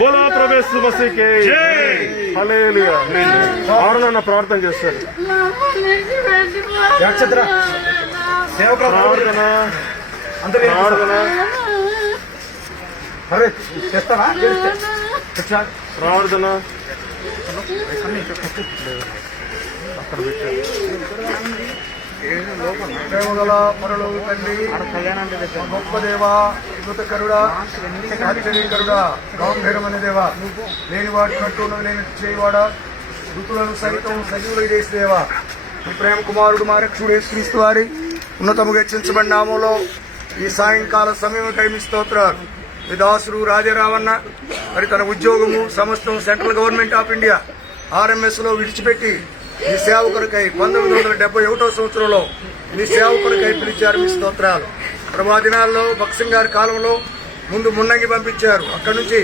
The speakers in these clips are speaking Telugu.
बोला प्रभु मसीह के హల్లెలూయా ఆరున ప్రార్థన చేస్తారు ప్రార్థన ప్రార్థన అక్కడ పెట్టారు ప్రేమగల పరలోక తండ్రి, గొప్ప దేవ, అద్భుతకరుడా, ఆశ్చర్యకరుడా, గంభీరమైన దేవ, లేని వాటి కట్టు లేని చేయవాడా, ఋతులను సైతం సజీవులు చేసి దేవ, ఈ ప్రేమ కుమారుడు మా రక్షకుడు యేసుక్రీస్తు వారి ఉన్నతముగా హెచ్చించబడిన నామములో ఈ సాయంకాల సమయం మీ స్తోత్రాలు. మీ దాసుడు రాజారావన్న మరి తన ఉద్యోగము సమస్తం central government of India RMS లో విడిచిపెట్టి మీ సేవకులకై 1971 సంవత్సరంలో మీ సేవకులకై పిలిచారు. మీ స్తోత్రాలు. ప్రభా దినాల్లో భక్సింగ్ గారి కాలంలో ముందు మున్నంగి పంపించారు. అక్కడి నుంచి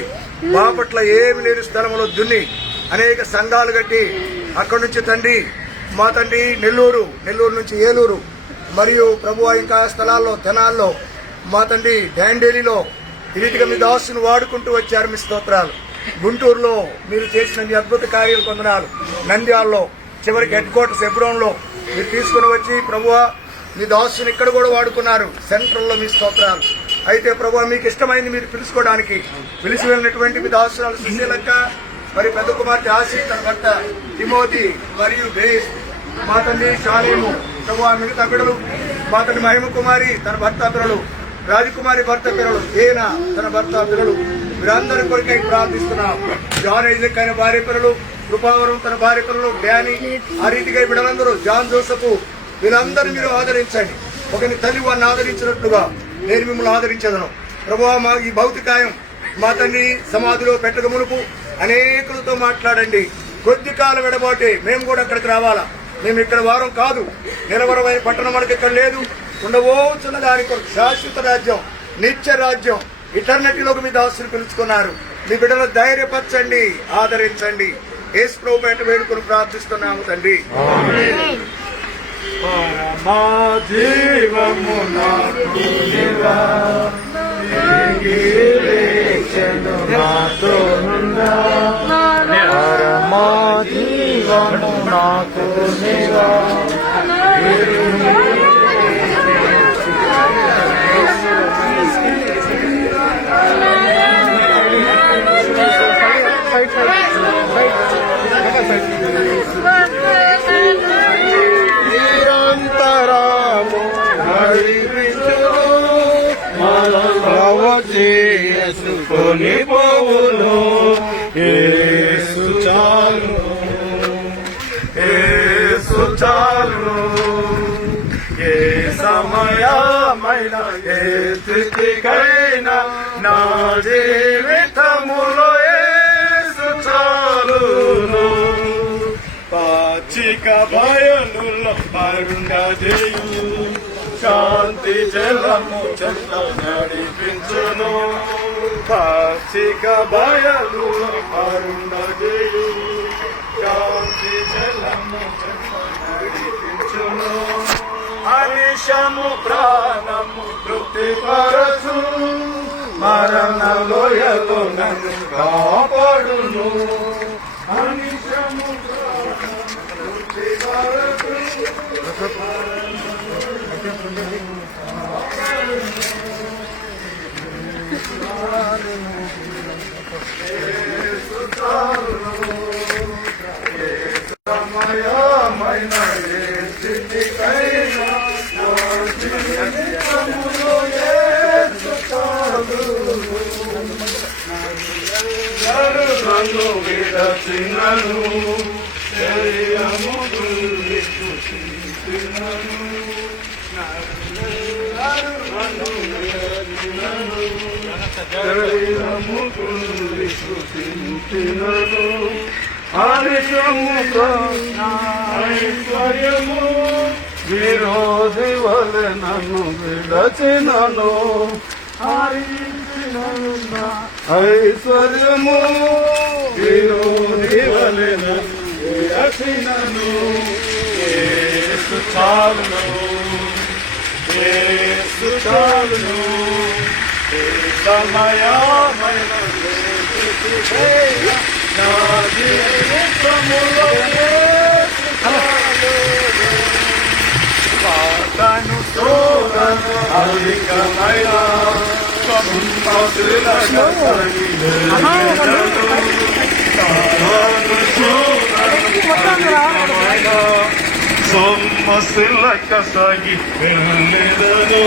బాపట్ల ఏమి లేని స్థలంలో దున్ని అనేక సంఘాలు కట్టి అక్కడి నుంచి తండ్రి మా తండ్రి నెల్లూరు నుంచి ఏలూరు మరియు ప్రభు ఇంకా స్థలాల్లో తెనాల్లో మా తండ్రి డాండేలిలో ఈ రీతిగా మీ దాసును వాడుకుంటూ వచ్చారు. మీ స్తోత్రాలు. గుంటూరులో మీరు చేసిన మీ అద్భుత కార్యాలు కొందనాలు. నంద్యాలలో చివరికి హెడ్ క్వార్టర్స్ ఎబ్రోన్లో మీరు తీసుకుని వచ్చి ప్రభువా మీ దాసుని ఇక్కడ కూడా వాడుకున్నారు. సెంట్రల్లో మీ స్తోత్రాలు. అయితే ప్రభువా మీకు ఇష్టమైంది మీరు పిలుచుకోవడానికి పిలిచి వెళ్ళినటువంటి మీ దాసురాలు సుశీలక్క, మరి పెద్ద కుమార్తె ఆశీ, తన భర్త తిమోతి మరియు దేశ్, మా తండ్రి షాలీము, ప్రభువా మిగతా బిడ్డలు, మా తండ్రి మహిమ కుమారి తన భర్త పిల్లలు, రాజకుమారి భర్త పిల్లలు, ఏన తన భర్త పిల్లలు, వీరందరి కొరకై ప్రార్థిస్తున్నాం. జాన్ ఐజక్ అయిన భార్య పిల్లలు, కృపావరం తన భార్య పిల్లలు, డ్యానీ, ఆ రీతిగా బిడ్డలందరూ, జాన్ జోసఫ్, వీళ్ళందరూ మీరు ఆదరించండి. ఒకరిని తల్లి వారిని ఆదరించినట్లుగా నేను మిమ్మల్ని ఆదరించదను. ప్రభువా మా ఈ భౌతికాయం మా తండ్రి సమాధిలో పెట్టక మునుపు అనేకులతో మాట్లాడండి. కొద్ది కాలం ఎడబాటే మేము కూడా అక్కడికి రావాలా. మేము ఇక్కడ వారం కాదు, నిలవరమైన పట్టణం మనకి ఇక్కడ లేదు. ఉండబోతున్న దాని కొరకు శాశ్వత రాజ్యం, నిత్య రాజ్యం, ఇటర్నిటీలోకి మీ దాసులు పిలుచుకున్నారు. మీ బిడ్డలు ధైర్యపరచండి, ఆదరించండి. యేసు ప్రభువు పేట వేడుకొని ప్రార్థిస్తున్నాము తండ్రి. మా జీవము నాకు నిరంతరము చేసుకొని పోవును. యేసు చాలు, యేసు చాలు. ఏ సమయమైన ఏ స్థితికైనా నా జీవితములో యేసు చాలును. పాచిక బయలులో అరుండజేయు శాంతి జలము చెంత నడిపించును. పాచిక బయలులో అరుండజేయు శాంతి జలము చెంత నడిపించును. అనిశము ప్రాణము తృప్తిపరచు, మరణ లోయలో నన్ను కాపాడును. అనిశము సమయమైన ఏ స్థితికైనా నన్ను విడచినను, శరీరము కుంగిపోయినను, నన్ను విడచినను, శరీరము కుంగిపోయినను. ఆనిశము ఐశ్వర్యము విరోధి వలె నన్ను విడచినను. ఐశ్వర్యము విరోధి వలె నన్ను విడచినను. యేసు చాలును, యేసు చాలును. సమయమైన నా జీవితములో యేసు చాలును. పాటను తోడను అధికమైన సంపదల ಮಸಿಲಕ್ಕ ಸಾಗಿ ಬೆಳೆದನು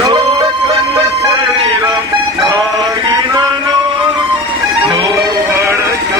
ಲೋಕನ ಶರೀರಂ ಸಾಗಿದನು ಲೋಹಡಕ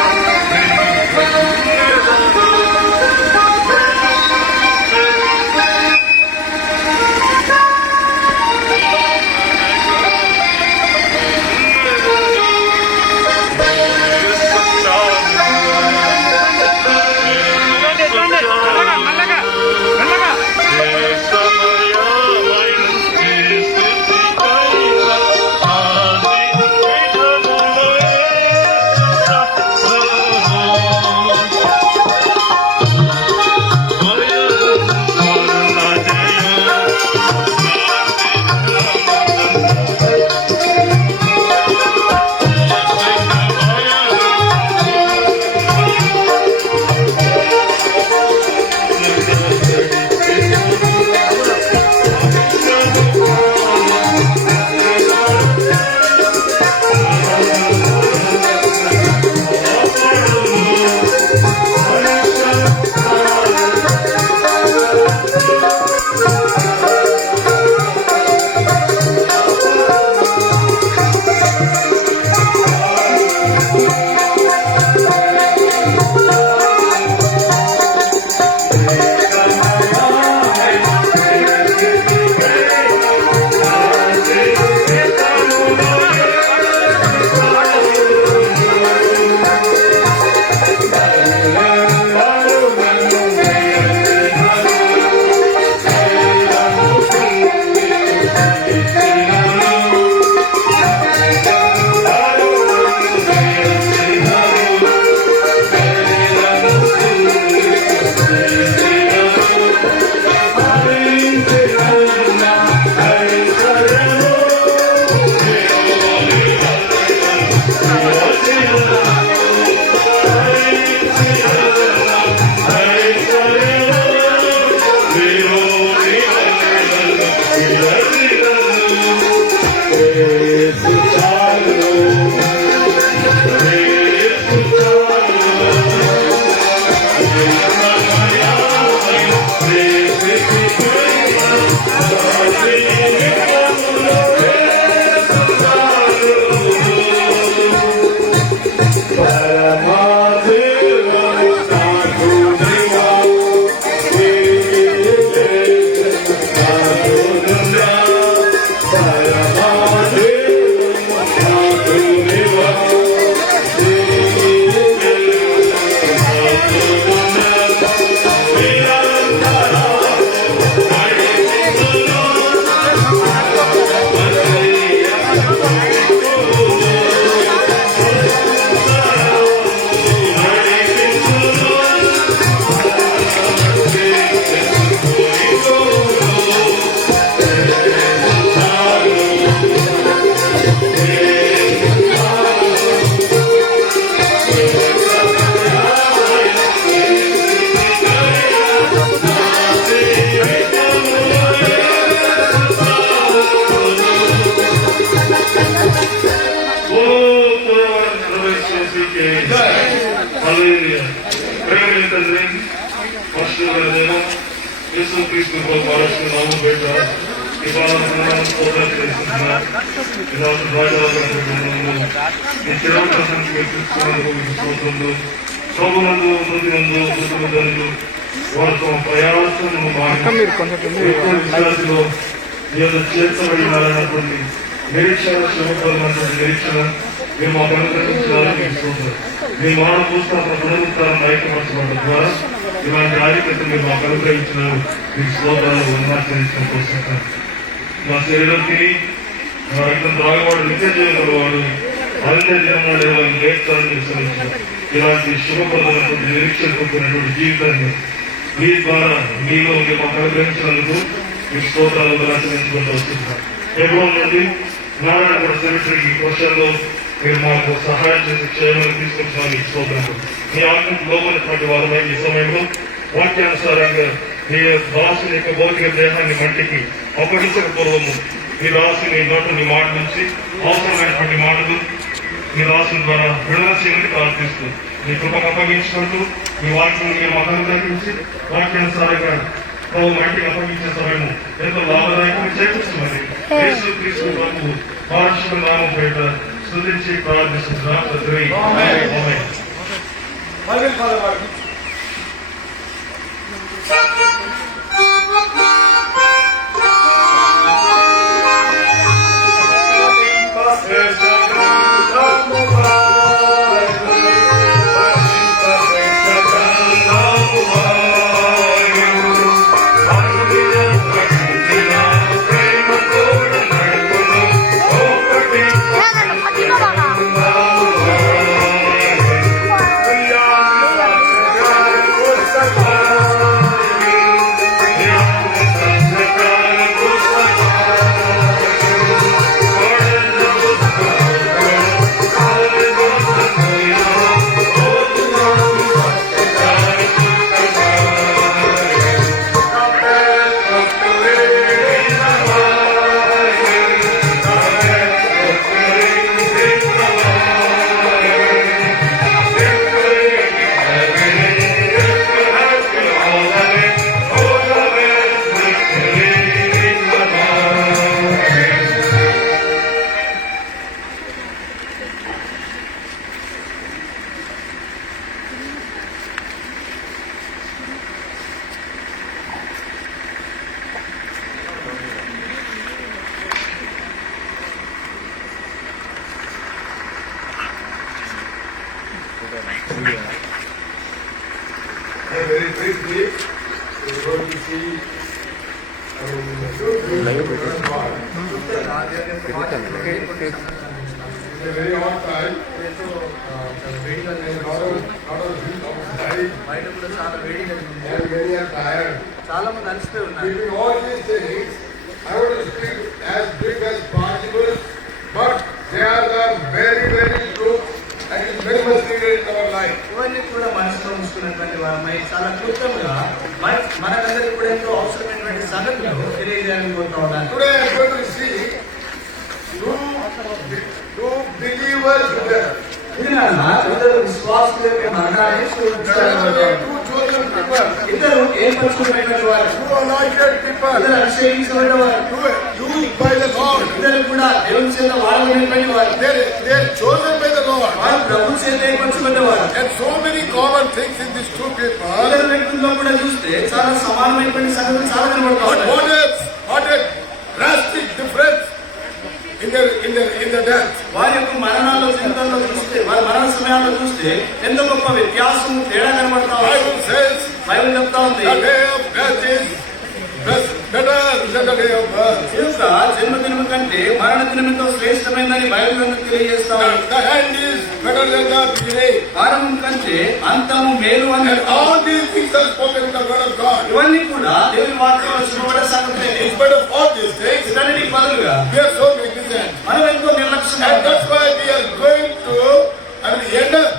చేర్చబడినటువంటి నిరీక్షణ శ్రమపడినటువంటి నిరీక్షణ మీరు మా అనుగ్రహించాలని తీసుకుంటారు. మీ మాన పుస్తకం పునరుత్థానం బయటపరచబడడం ద్వారా ఇలాంటి ఆధిక్యత మీరు మాకు అనుగ్రహించినారు. మీ స్తోత్రాలు ఉన్మార్చరించడం కోసం మా శరీరానికి మా రక్తం త్రాగవాడు నిత్య జీవన వాడు అనంత జీవనాలు నేర్చాలని విస్తరించారు. ఇలాంటి శుభప్రదమైనటువంటి నిరీక్షణ పొందినటువంటి జీవితాన్ని మీ ద్వారా మీలో మీరు మాకు అనుగ్రహించినందుకు మీ స్తోత్రాలు ఆచరించుకుంటూ వస్తున్నారు. ఎప్పుడు నుండి నారాయణ సెమిటరీ వర్షాల్లో మీరు మాకు సహాయం చేసి క్షేమాన్ని తీసుకొచ్చిన మీ స్తోత్రాలు. మీ ఆత్మకు లోపలినటువంటి వారమై ఈ సమయంలో వాక్యానుసారంగా మీ దాసుని యొక్క భౌతిక దేహాన్ని మట్టికి అప్పగించక పూర్వము మీ దాసుని నోటుని మాట నుంచి అవసరమైనటువంటి మాటలు మీ దాసుని ద్వారా విడుదల చేయమని ప్రార్థిస్తూ మీ కృపకు అప్పగించుకుంటూ మీ వాక్యం మీరు మాకు అనుగ్రహించి వాక్యానుసారంగా మంటికి అప్పగించిన సమయము ఎంతో లాభదాయకం చేకూర్చున్నది. యేసుక్రీస్తు ప్రభు పరిశుద్ధ నామం పేరిట స్తుతించి ప్రార్థిస్తున్నాం తండ్రి. ఆమేన్. Very briefly, we're going to see it's a very hot time. And many are tired. Keeping all these things, I want to speak as brief as possible, but they are the very, very true and it's very much needed in our life. ఇవన్నీ కూడా మనసులో ఉంచుకున్నటువంటి వారమై చాలా క్లుప్తంగా మనకందరికీ కూడా ఎంతో అవసరమైనటువంటి సంగతులు తెలియజేయాలని కోరుతా ఉన్నాను. Today I am going to see two believers together. ఇద్దరు విశ్వాసుల యొక్క మరణాన్ని Two chosen people. ఇద్దరు ఏర్పరచుకున్నటువంటి వారు, Two anointed people. ఇద్దరు అభిషేకించబడిన వారు, Two used by the Lord. ఇద్దరు కూడా దేవుని చేత వాడబడినటువంటి వారు, They are chosen by the Lord. వారు ప్రభు చేత ఏర్పరచుకున్న వారు. And so many common things in these two people. ఇద్దరు వ్యక్తుల్లో కూడా చూస్తే చాలా సమానమైనటువంటి సంగతులు చాలా కనబడతా But ఉన్నాయి. what a drastic difference in the death. వారి యొక్క మరణాల్లో జీవితంలో చూస్తే, వారి మరణ సమయాల్లో చూస్తే ఎంత గొప్ప వ్యత్యాసం తేడా కనబడతా ఉంది. Bible says బైబిల్ చెప్తా ఉంది, the day of death is better than the day of birth. ఈ యొక్క జన్మదినం కంటే మరణ దినం ఎంతో శ్రేష్టమైనదని బైబిల్ మనకు తెలియజేస్తా ఉంది. The end is better than the beginning. ఆరంభం కంటే అంతము మేలు అని And all these things are spoken in the word of God. ఇవన్నీ కూడా దేవుని వాక్యంలో చెప్పబడే సంగతులే. In spite of all these things, ఇవన్నిటికి బదులుగా we are so negligent. మనం ఎంతో నిర్లక్ష్యంగా And ఉంటాం. that's why we are going to end up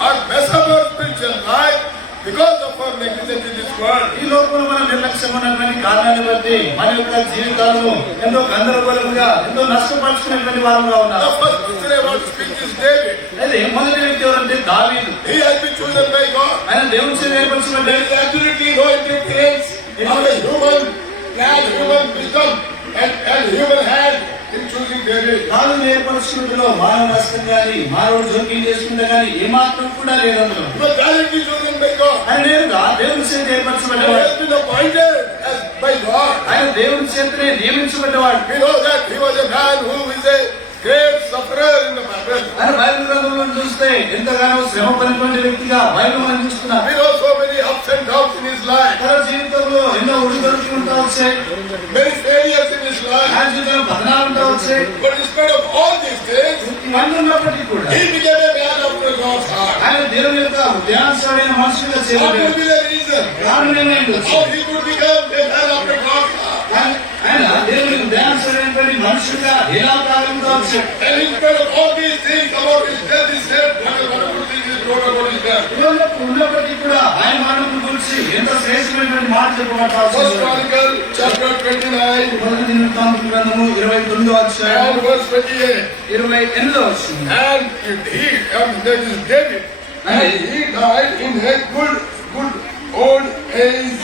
or mess up our spiritual life because of our negligence in this world. ఈ లోపల మనం నిర్లక్ష్యం ఉన్నటువంటి కారణాన్ని బట్టి మన యొక్క జీవితాలను ఎంతో గందరగోళంగా, ఎంతో నష్టపరుచుకునేటువంటి వారంగా The ఉన్నారు. first person I want to speak is David. అయితే మొదటి వ్యక్తి ఎవరంటే దావీదు. He has been chosen by God. ఆయన దేవుని చేత ఏర్పరచుకున్న There is absolutely no interference of a human plan, human wisdom and human hand in choosing David. దావీదు ఏర్పరచుకున్నలో మానవ నష్టం కానీ, మానవుడు జోక్యం చేసుకుంటే కానీ ఏమాత్రం కూడా లేదు అందులో. He was directly chosen by God. ఆయన నేరుగా దేవుని చేత He ఏర్పరచబడ్డవాడు. has been appointed as by God. ఆయన దేవుని చేతనే నియమించబడ్డవాడు. We know that he was a man who is a great sufferer in the Bible. ఆయన బైబిల్ గ్రంథంలో చూస్తే ఎంతగానో శ్రమ పడినటువంటి వ్యక్తిగా బైబిల్ మనం చూస్తున్నాం. We know so many ups and downs in his life. తన జీవితంలో ఎన్నో ఉడిదొరికి ఉంటా వచ్చాయి, Many failures in his life. ఆయన జీవితంలో పతనాలు ఉంటా వచ్చాయి. But in spite of all these things, ఇవన్నీ ఉన్నప్పటికీ కూడా he became a man after God's heart. ఆయన దేవుని యొక్క ధ్యానస్తుడైన మనుషులుగా What చేయబడ్డాడు. will be the reason? కారణం ఏమైంది? How he could become a man after God's heart? ఆయన దేవుని ధ్యానస్తుడైనటువంటి మనుషులుగా ఎలా కాగలుగుతా వచ్చాడు. And in spite of all these things about his death, he said, what a wonderful thing is wrote about his death. ఇవన్నీ ఉన్నప్పటికీ కూడా ఆయన మరణం గురించి ఎంత శ్రేష్టమైనటువంటి మాట చెప్పబడతా First వచ్చింది. Chronicle chapter 29 మొదటి దినవృత్తాంతముల గ్రంథము 29వ అధ్యాయం and verse 28. 28వ వచనం. And that is David. And he died in a good old age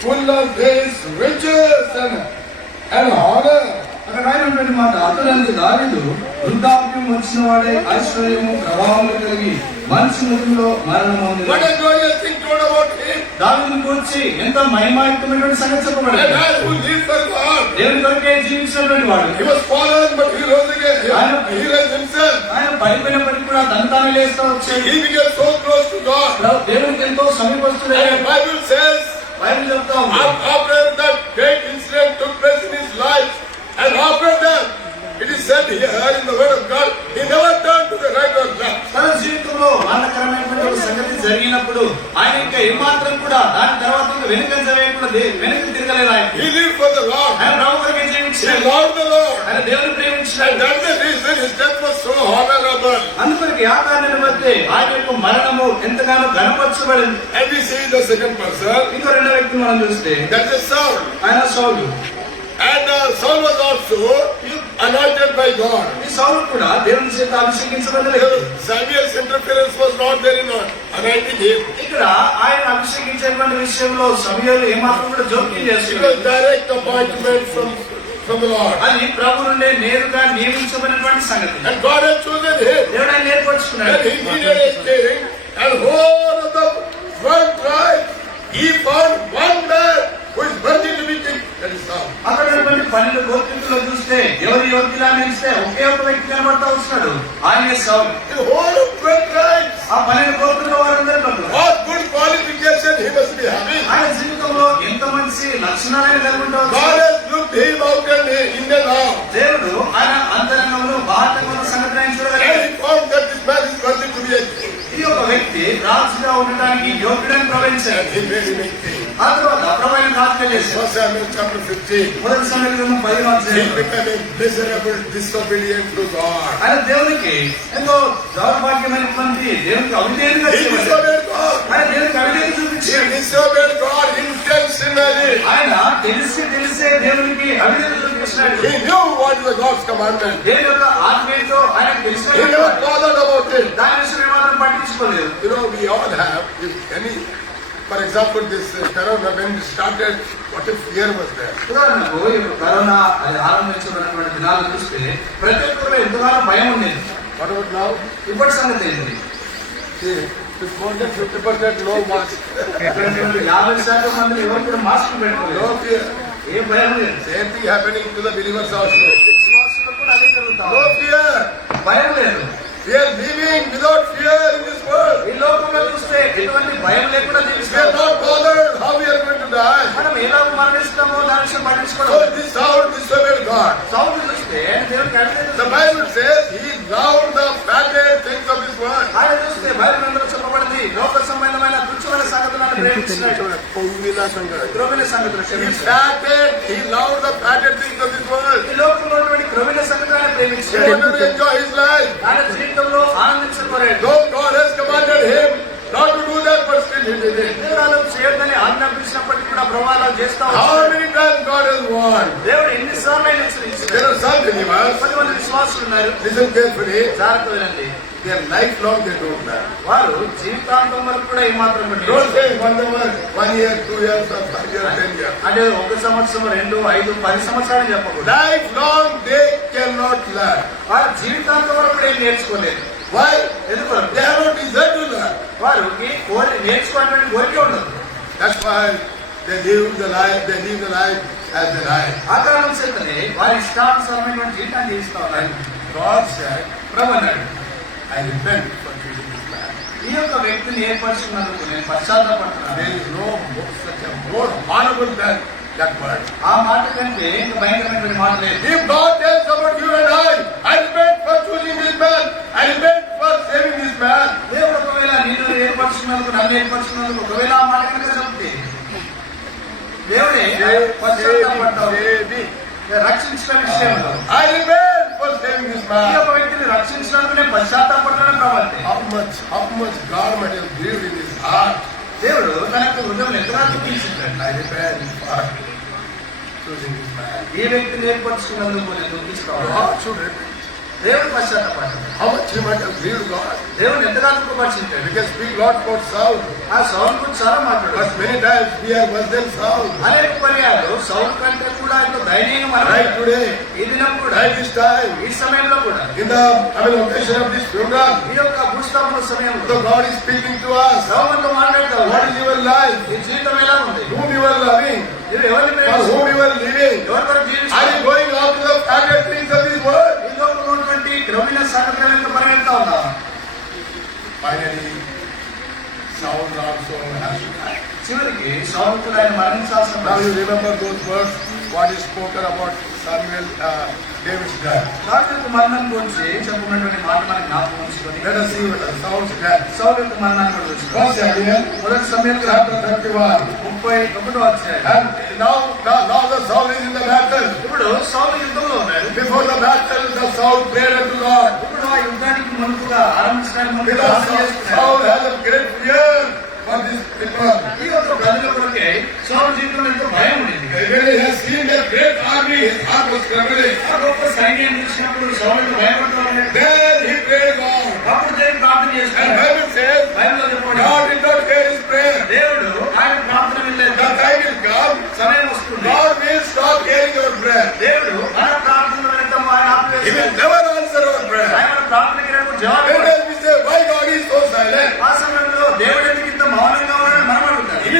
full of his riches and honor. అక్కడ రాయనటువంటి మాట, అతడు దావీదు వృద్ధాప్యం వచ్చిన వాడే ఐశ్వర్యము ప్రభావం కలిగి మనిషి ముఖంలో మరణము. What a glorious thing told about him. దావీదును గురించి ఎంత మహిమాయుక్తమైనటువంటి సంగతి A చెప్పబడింది. man who lived for God. దేవుని కొరకే జీవించినటువంటి వాడు. He was fallen, but he rose again. He raised himself. ఆయన పడిపోయినప్పటికీ కూడా తను తాను లేస్తూ వచ్చాడు. He became so close to God. దేవునికి ఎంతో సమీపస్తుడే. And the Bible says, Bible చెప్తా ఉంది, after that great incident took place in his life, and after that, it is said here in the word of God, he never turned to the right or left. తన జీవితంలో బాధకరమైనటువంటి ఒక సంగతి జరిగినప్పుడు ఆయన ఇంకా ఏమాత్రం కూడా దాని తర్వాత వెనుకంజ వేయకుండా వెనుక తిరగలేదు. ఆయన He lived for the Lord. ఆయన ప్రభు కొరకే He జీవించాడు. loved the Lord. ఆయన దేవుని And ప్రేమించాడు. that's the reason his death was so honorable. అందుకొరకు ఆ కారణాన్ని బట్టి ఆయన యొక్క మరణము ఎంతగానో ఘనపరచబడింది. And we see the second person, ఇంకో రెండో వ్యక్తిని మనం చూస్తే that is Saul. ఆయన సౌలు. And Saul was also anointed by God. ఈ సౌలు కూడా దేవుని చేత అభిషేకించబడిన వ్యక్తి. Samuel's interference was not there in anointing him. ఇక్కడ ఆయన అభిషేకించేటువంటి విషయంలో సమయంలో ఏమాత్రం కూడా జోక్యం It చేస్తున్నారు. was direct appointment from the Lord. అది ప్రభు నుండి నేరుగా నియమించబడినటువంటి సంగతి. And God had chosen him. దేవుడు ఆయన ఏర్పరచుకున్నాడు. And he needed a king. And whole of the one tribe, he found one man who is worthy to be king. That is Saul. అక్కడ ఉన్నటువంటి 12 గోత్రికుల్లో చూస్తే ఎవరు యోగ్యులా నిలిస్తే ఒకే ఒక వ్యక్తి కనబడతా వస్తున్నాడు. ఆయనే సౌలు. The whole of 12 tribes, ఆ 12 గోత్రుల వారందరిలో what good qualification he must be having. ఆయన జీవితంలో ఎంత మంచి లక్షణాలను కలిగి God ఉండవచ్చు. has looked him out and in the law. దేవుడు ఆయన అంతరంగంలో బాహ్యంగా సంగతి ఆయన And చూడగలిగాడు. he found that this man is worthy to be a king. ఈ యొక్క వ్యక్తి రాజుగా ఉండడానికి యోగ్యుడని ప్రవహించాడు. And he made him a king. ఆ తర్వాత ప్రభువైన రాజుగా చేశాడు. 1 Samuel chapter 15. మొదటి సమయంలో 15వ He అధ్యాయం. became a miserable, disobedient to God. ఆయన దేవునికి ఎంతో దౌర్భాగ్యమైనటువంటి దేవునికి అవిధేయుడిగా He చేయబడ్డాడు. disobeyed God. ఆయన దేవునికి అవిధేయత He చూపించాడు. disobeyed God intentionally. ఆయన తెలిసే దేవునికి అవిధేయత చూపించాడు. He knew what is the God's commandment. దేవుని యొక్క ఆత్మీయతో ఆయన He తెలుసుకున్నాడు. never bothered about it. దాని విషయం ఏమాత్రం పట్టించుకోలేదు. You know, we all have, if any, for example, this corona, when it started, what a fear was there. ఉదాహరణకు ఇప్పుడు కరోనా అది ఆరంభించినటువంటి దినాలు చూస్తే ప్రతి ఒక్కరిలో ఎంతగానో భయం ఉండేది. What about now? ఇప్పటి సంగతి ఏంటి? See, it's more than 50% no mask. 50% మంది ఎవరు కూడా మాస్క్ పెట్టుకోలేదు. No fear. ఏం భయం లేదు. Same thing happening to the believers also. విశ్వాసులకు కూడా అదే జరుగుతా No ఉంది. fear. భయం లేదు. We are living without fear in this world. ఈ లోకంలో చూస్తే ఎటువంటి భయం లేకుండా We are జీవిస్తాం. not bothered how we are going to die. మనం ఎలా మరణిస్తామో దాని విషయం So పట్టించుకోవడం. this Saul disobeyed God. సౌలు చూస్తే దేవునికి అవిధేయత The Bible says he loved the fatted things of this world. ఆయన చూస్తే బైబిల్లో చెప్పబడింది లోక సంబంధమైన తుచ్చమైన సంగతులను ప్రేమించినట్టు. ద్రోవిల సంగతులు He క్షమించాడు. fatted, he loved the fatted things of this world. ఈ లోకంలో ఉన్నటువంటి ద్రోవిల సంగతులను He ప్రేమించాడు. wanted to enjoy his life. ఆయన జీవితంలో ఆనందించబడాడు. Though God has commanded him not to do that, but still he did it. దేవుడు చేయొద్దని ఆజ్ఞాపించినప్పటికీ కూడా ప్రభావాలు చేస్తా How వచ్చాడు. many times God has warned? దేవుడు ఎన్నిసార్లు ఆయన హెచ్చరించాడు. There are some believers, 10 మంది విశ్వాసులు ఉన్నారు. listen carefully, జాగ్రత్త వినండి. they are lifelong, they don't marry. వారు జీవితాంతం వరకు కూడా ఏమాత్రం Don't say 1 year, 2 years, or 5 years, 10 years. అంటే 1 సంవత్సరం 2, 5, 10 సంవత్సరాలు చెప్పకూడదు. Lifelong, they cannot learn. వారు జీవితాంతం వరకు కూడా ఏం నేర్చుకోలేదు. Why? ఎందుకు? They have no desire to learn. వారికి నేర్చుకోవాలని కోరిక ఉండదు. That's why they live the life as they lie. ఆ కారణం చేతనే వారి ఇష్టానుసారమైన జీవితాన్ని జీవిస్తా ఉన్నారు. God said, ప్రభు అన్నాడు, I repent for choosing this man. ఈ యొక్క వ్యక్తిని ఏర్పరచుకున్నందుకు నేను పశ్చాత్తాపడుతున్నాను. There is no such a more honorable than that word. ఆ మాట కంటే ఇంకా భయంకరమైనటువంటి మాట లేదు. If God tells about you and I repent for choosing this man, I repent for saving this man. దేవుడు ఒకవేళ నేను ఏర్పరచుకున్నందుకు నన్ను ఏర్పరచుకున్నందుకు ఒకవేళ ఆ మాట కనుక చెప్తే దేవుడే పశ్చాత్తాపడ్డావు రక్షించిన విషయంలో I repent for saving this ఈ man. యొక్క వ్యక్తిని రక్షించినందుకు నేను పశ్చాత్తాపడ్డాను కాబట్టి How much God might have grieved in his heart. దేవుడు తన యొక్క హృదయం ఎంతగా దుఃఖించిందండి. I repent for choosing this man. ఈ వ్యక్తిని ఏర్పరచుకున్నందుకు నేను దుఃఖిస్తాను. God should repent. దేవుడు పశ్చాత్తపడ్డాడు. How much he might have grieved God. దేవుడు ఎంతగానో దుఃఖపరిచింటాడు. We can speak lot about Saul, ఆ సౌలు గురించి చాలా మాట్లాడు. but many times we are worse than Saul. అనేక పర్యాలు సౌలు కంటే కూడా ఇంకా దయనీయంగా మనం Right today, ఈ దినం కూడా right this time, ఈ సమయంలో కూడా in the occasion of this program, ఈ యొక్క భూస్థాపన సమయంలో so God is speaking to us. సౌలతో మాట్లాడతావు. What is your life? ఈ జీవితం ఎలా ఉంది? Whom you are loving? మీరు ఎవరిని For ప్రేమిస్తారు? whom you are living? ఎవరి కొరకు Are you జీవిస్తారు? going after the faggot things of this world? ఈ లోకంలో ఉన్నటువంటి క్రమమైన సంగతుల వెంట పరిగెత్తా ఉన్నావా? Finally, Saul also has to die. చివరికి సౌలు కూడా ఆయన మరణించాల్సిన Now you పరిస్థితి. remember those words, what is spoken about Samuel, David's death. సౌలు యొక్క మరణం గురించి చెప్పినటువంటి మాట మనకి జ్ఞాపకం ఉంచుకొని Let us see Saul's death. సౌలు యొక్క మరణాన్ని కూడా చూస్తాం. 1 Samuel మొదటి సమయం chapter 31. 31వ అధ్యాయం. And now the Saul is in the battle. ఇప్పుడు సౌలు యుద్ధంలో ఉన్నాడు. Before the battle, the Saul prayed unto God. ఇప్పుడు ఆ యుద్ధానికి మునుపుగా ఆరంభించడానికి ముందు Because ప్రార్థన చేస్తున్నాడు. Saul has a great fear for this people. ఈ యొక్క ప్రజల కొరకే సౌలు జీవితంలో ఎంతో భయం ఉండేది. When he has seen a great army, his heart was trembling. ఆ గొప్ప సైన్యాన్ని చూసినప్పుడు సౌలు భయపడుతున్నాడు. Then he prayed God. అప్పుడు దేవుడు ప్రార్థన And చేస్తున్నాడు. Bible says, బైబిల్లో చెప్పండి, God did not hear his prayer. దేవుడు ఆయన ప్రార్థన వినలేదు. The time will come, సమయం వస్తుంది, God will stop hearing our prayer. దేవుడు మన ప్రార్థన వినటం ఆయన He ఆపివేస్తాడు. will never answer our prayer. ఆయన ప్రార్థనకి నాకు జవాబు When ఇవ్వడు. we say, why God is so silent? ఆ సమయంలో దేవుడు ఎందుకు ఇంత మౌనంగా ఉన్నాడని మనం అడుగుతాం. He